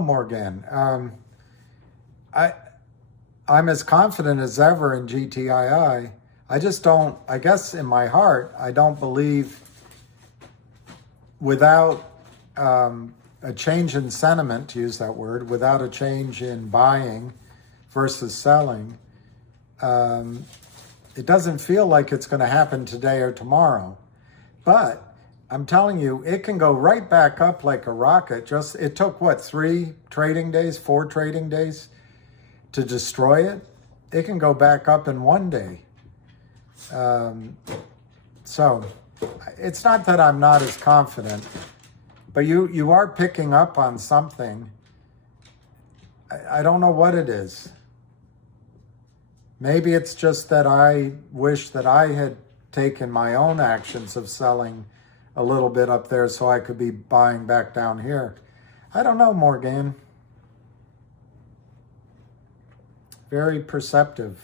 Morgan. I'm as confident as ever in GTII. I just don't, I guess in my heart, I don't believe without a change in sentiment, to use that word, without a change in buying versus selling, it doesn't feel like it's going to happen today or tomorrow. But I'm telling you, it can go right back up like a rocket. It took, what, 4 trading days to destroy it? It can go back up in one day. So it's not that I'm not as confident, but you are picking up on something. I don't know what it is. Maybe it's just that I wish that I had taken my own actions of selling a little bit up there so I could be buying back down here. I don't know, Morgan. Very perceptive.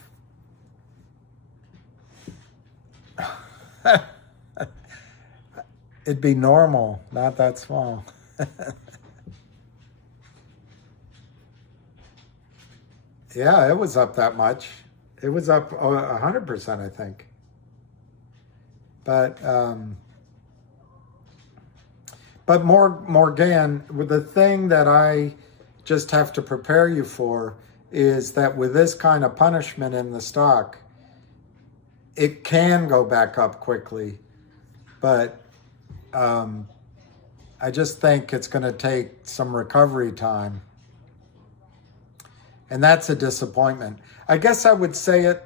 It'd be normal, not that small. Yeah, it was up that much. It was up 100%, I think. But Morgan, with the thing that I just have to prepare you for is that with this kind of punishment in the stock, it can go back up quickly, but I just think it's going to take some recovery time. And that's a disappointment. I guess I would say it,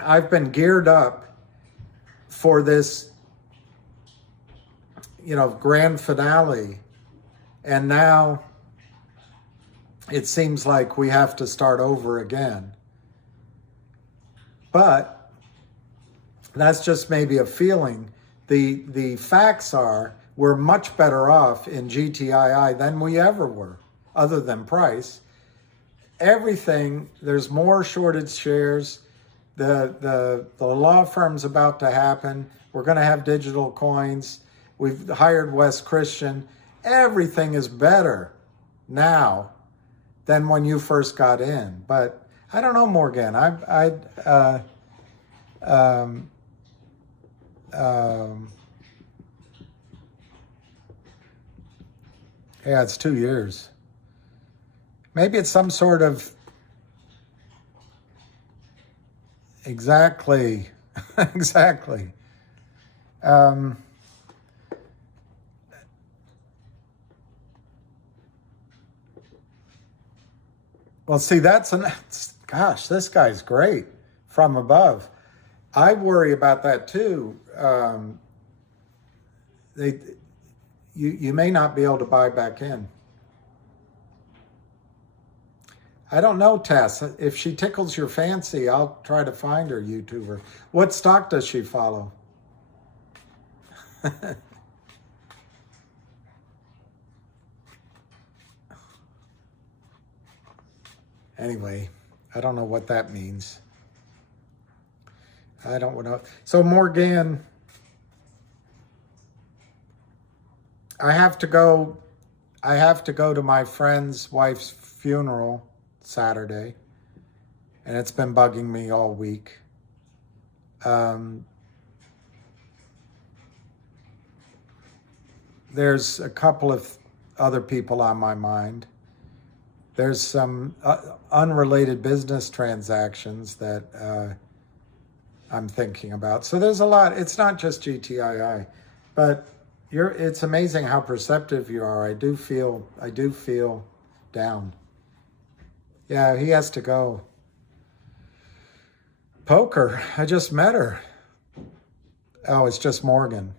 I've been geared up for this, grand finale. And now it seems like we have to start over again. But that's just maybe a feeling. The facts are we're much better off in GTII than we ever were, other than price. Everything, there's more shorted shares. The law firm's about to happen. We're going to have digital coins. We've hired Wes Christian. Everything is better now than when you first got in. But I don't know, Morgan. Yeah, it's 2 years. Maybe it's some sort of, exactly, exactly. Well, see, gosh, this guy's great from above. I worry about that too. You may not be able to buy back in. I don't know, Tess. If she tickles your fancy, I'll try to find her, YouTuber. What stock does she follow? Anyway, I don't know what that means. I don't know. So Morgan, I have to go to my friend's wife's funeral Saturday, and it's been bugging me all week. There's a couple of other people on my mind. There's some unrelated business transactions that I'm thinking about. So there's a lot. It's not just GTII, but it's amazing how perceptive you are. I do feel down. Yeah, he has to go. Poker, I just met her. Oh, it's just Morgan.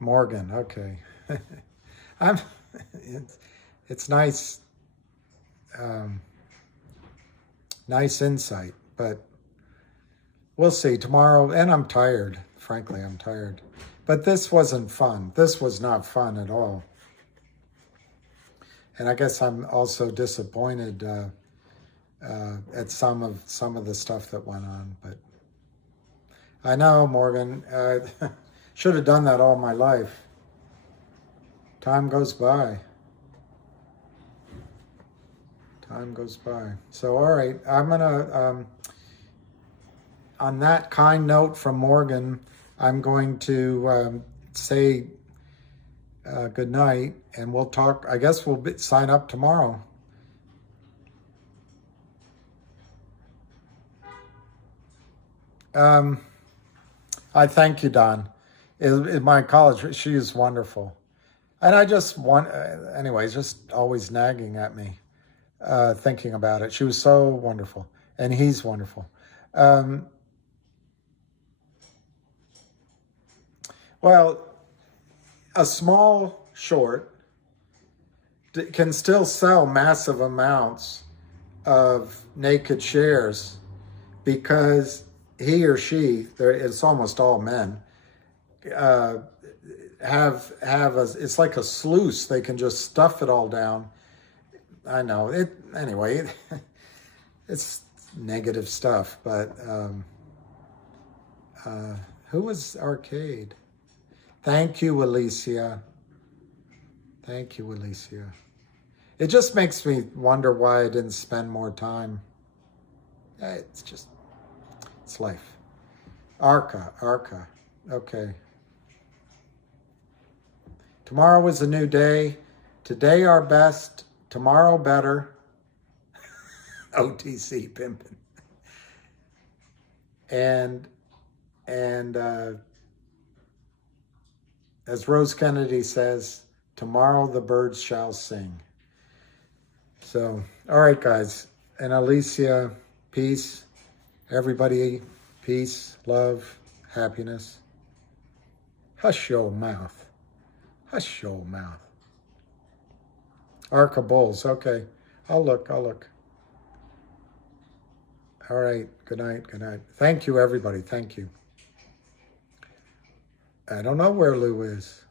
Morgan, okay. It's nice, nice insight, but we'll see tomorrow. And I'm tired, frankly, I'm tired. But this wasn't fun. This was not fun at all. And I guess I'm also disappointed at some of the stuff that went on. But I know, Morgan, should have done that all my life. Time goes by. Time goes by. So, all right, I'm gonna, on that kind note from Morgan, I'm going to say good night, and we'll talk. I guess we'll sign up tomorrow. I thank you, Don. In my college, she is wonderful. And I just want, anyways, just always nagging at me, thinking about it. She was so wonderful, and he's wonderful. Well, a small short can still sell massive amounts of naked shares because he or she, it's almost all men, it's like a sluice. They can just stuff it all down. I know it anyway. It's negative stuff, but who was Arcade? Thank you, Alicia. Thank you, Alicia. It just makes me wonder why I didn't spend more time. It's life. Arca. Okay. Tomorrow is a new day. Today our best. Tomorrow better. OTC pimping. And as Rose Kennedy says, tomorrow the birds shall sing. So, all right, guys. And Alicia, peace. Everybody, peace, love, happiness. Hush your mouth. Hush your mouth. Arca Bulls. Okay. I'll look. All right. Good night. Thank you, everybody. Thank you. I don't know where Lou is.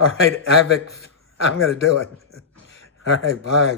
All right, Avic, I'm going to do it. All right, bye.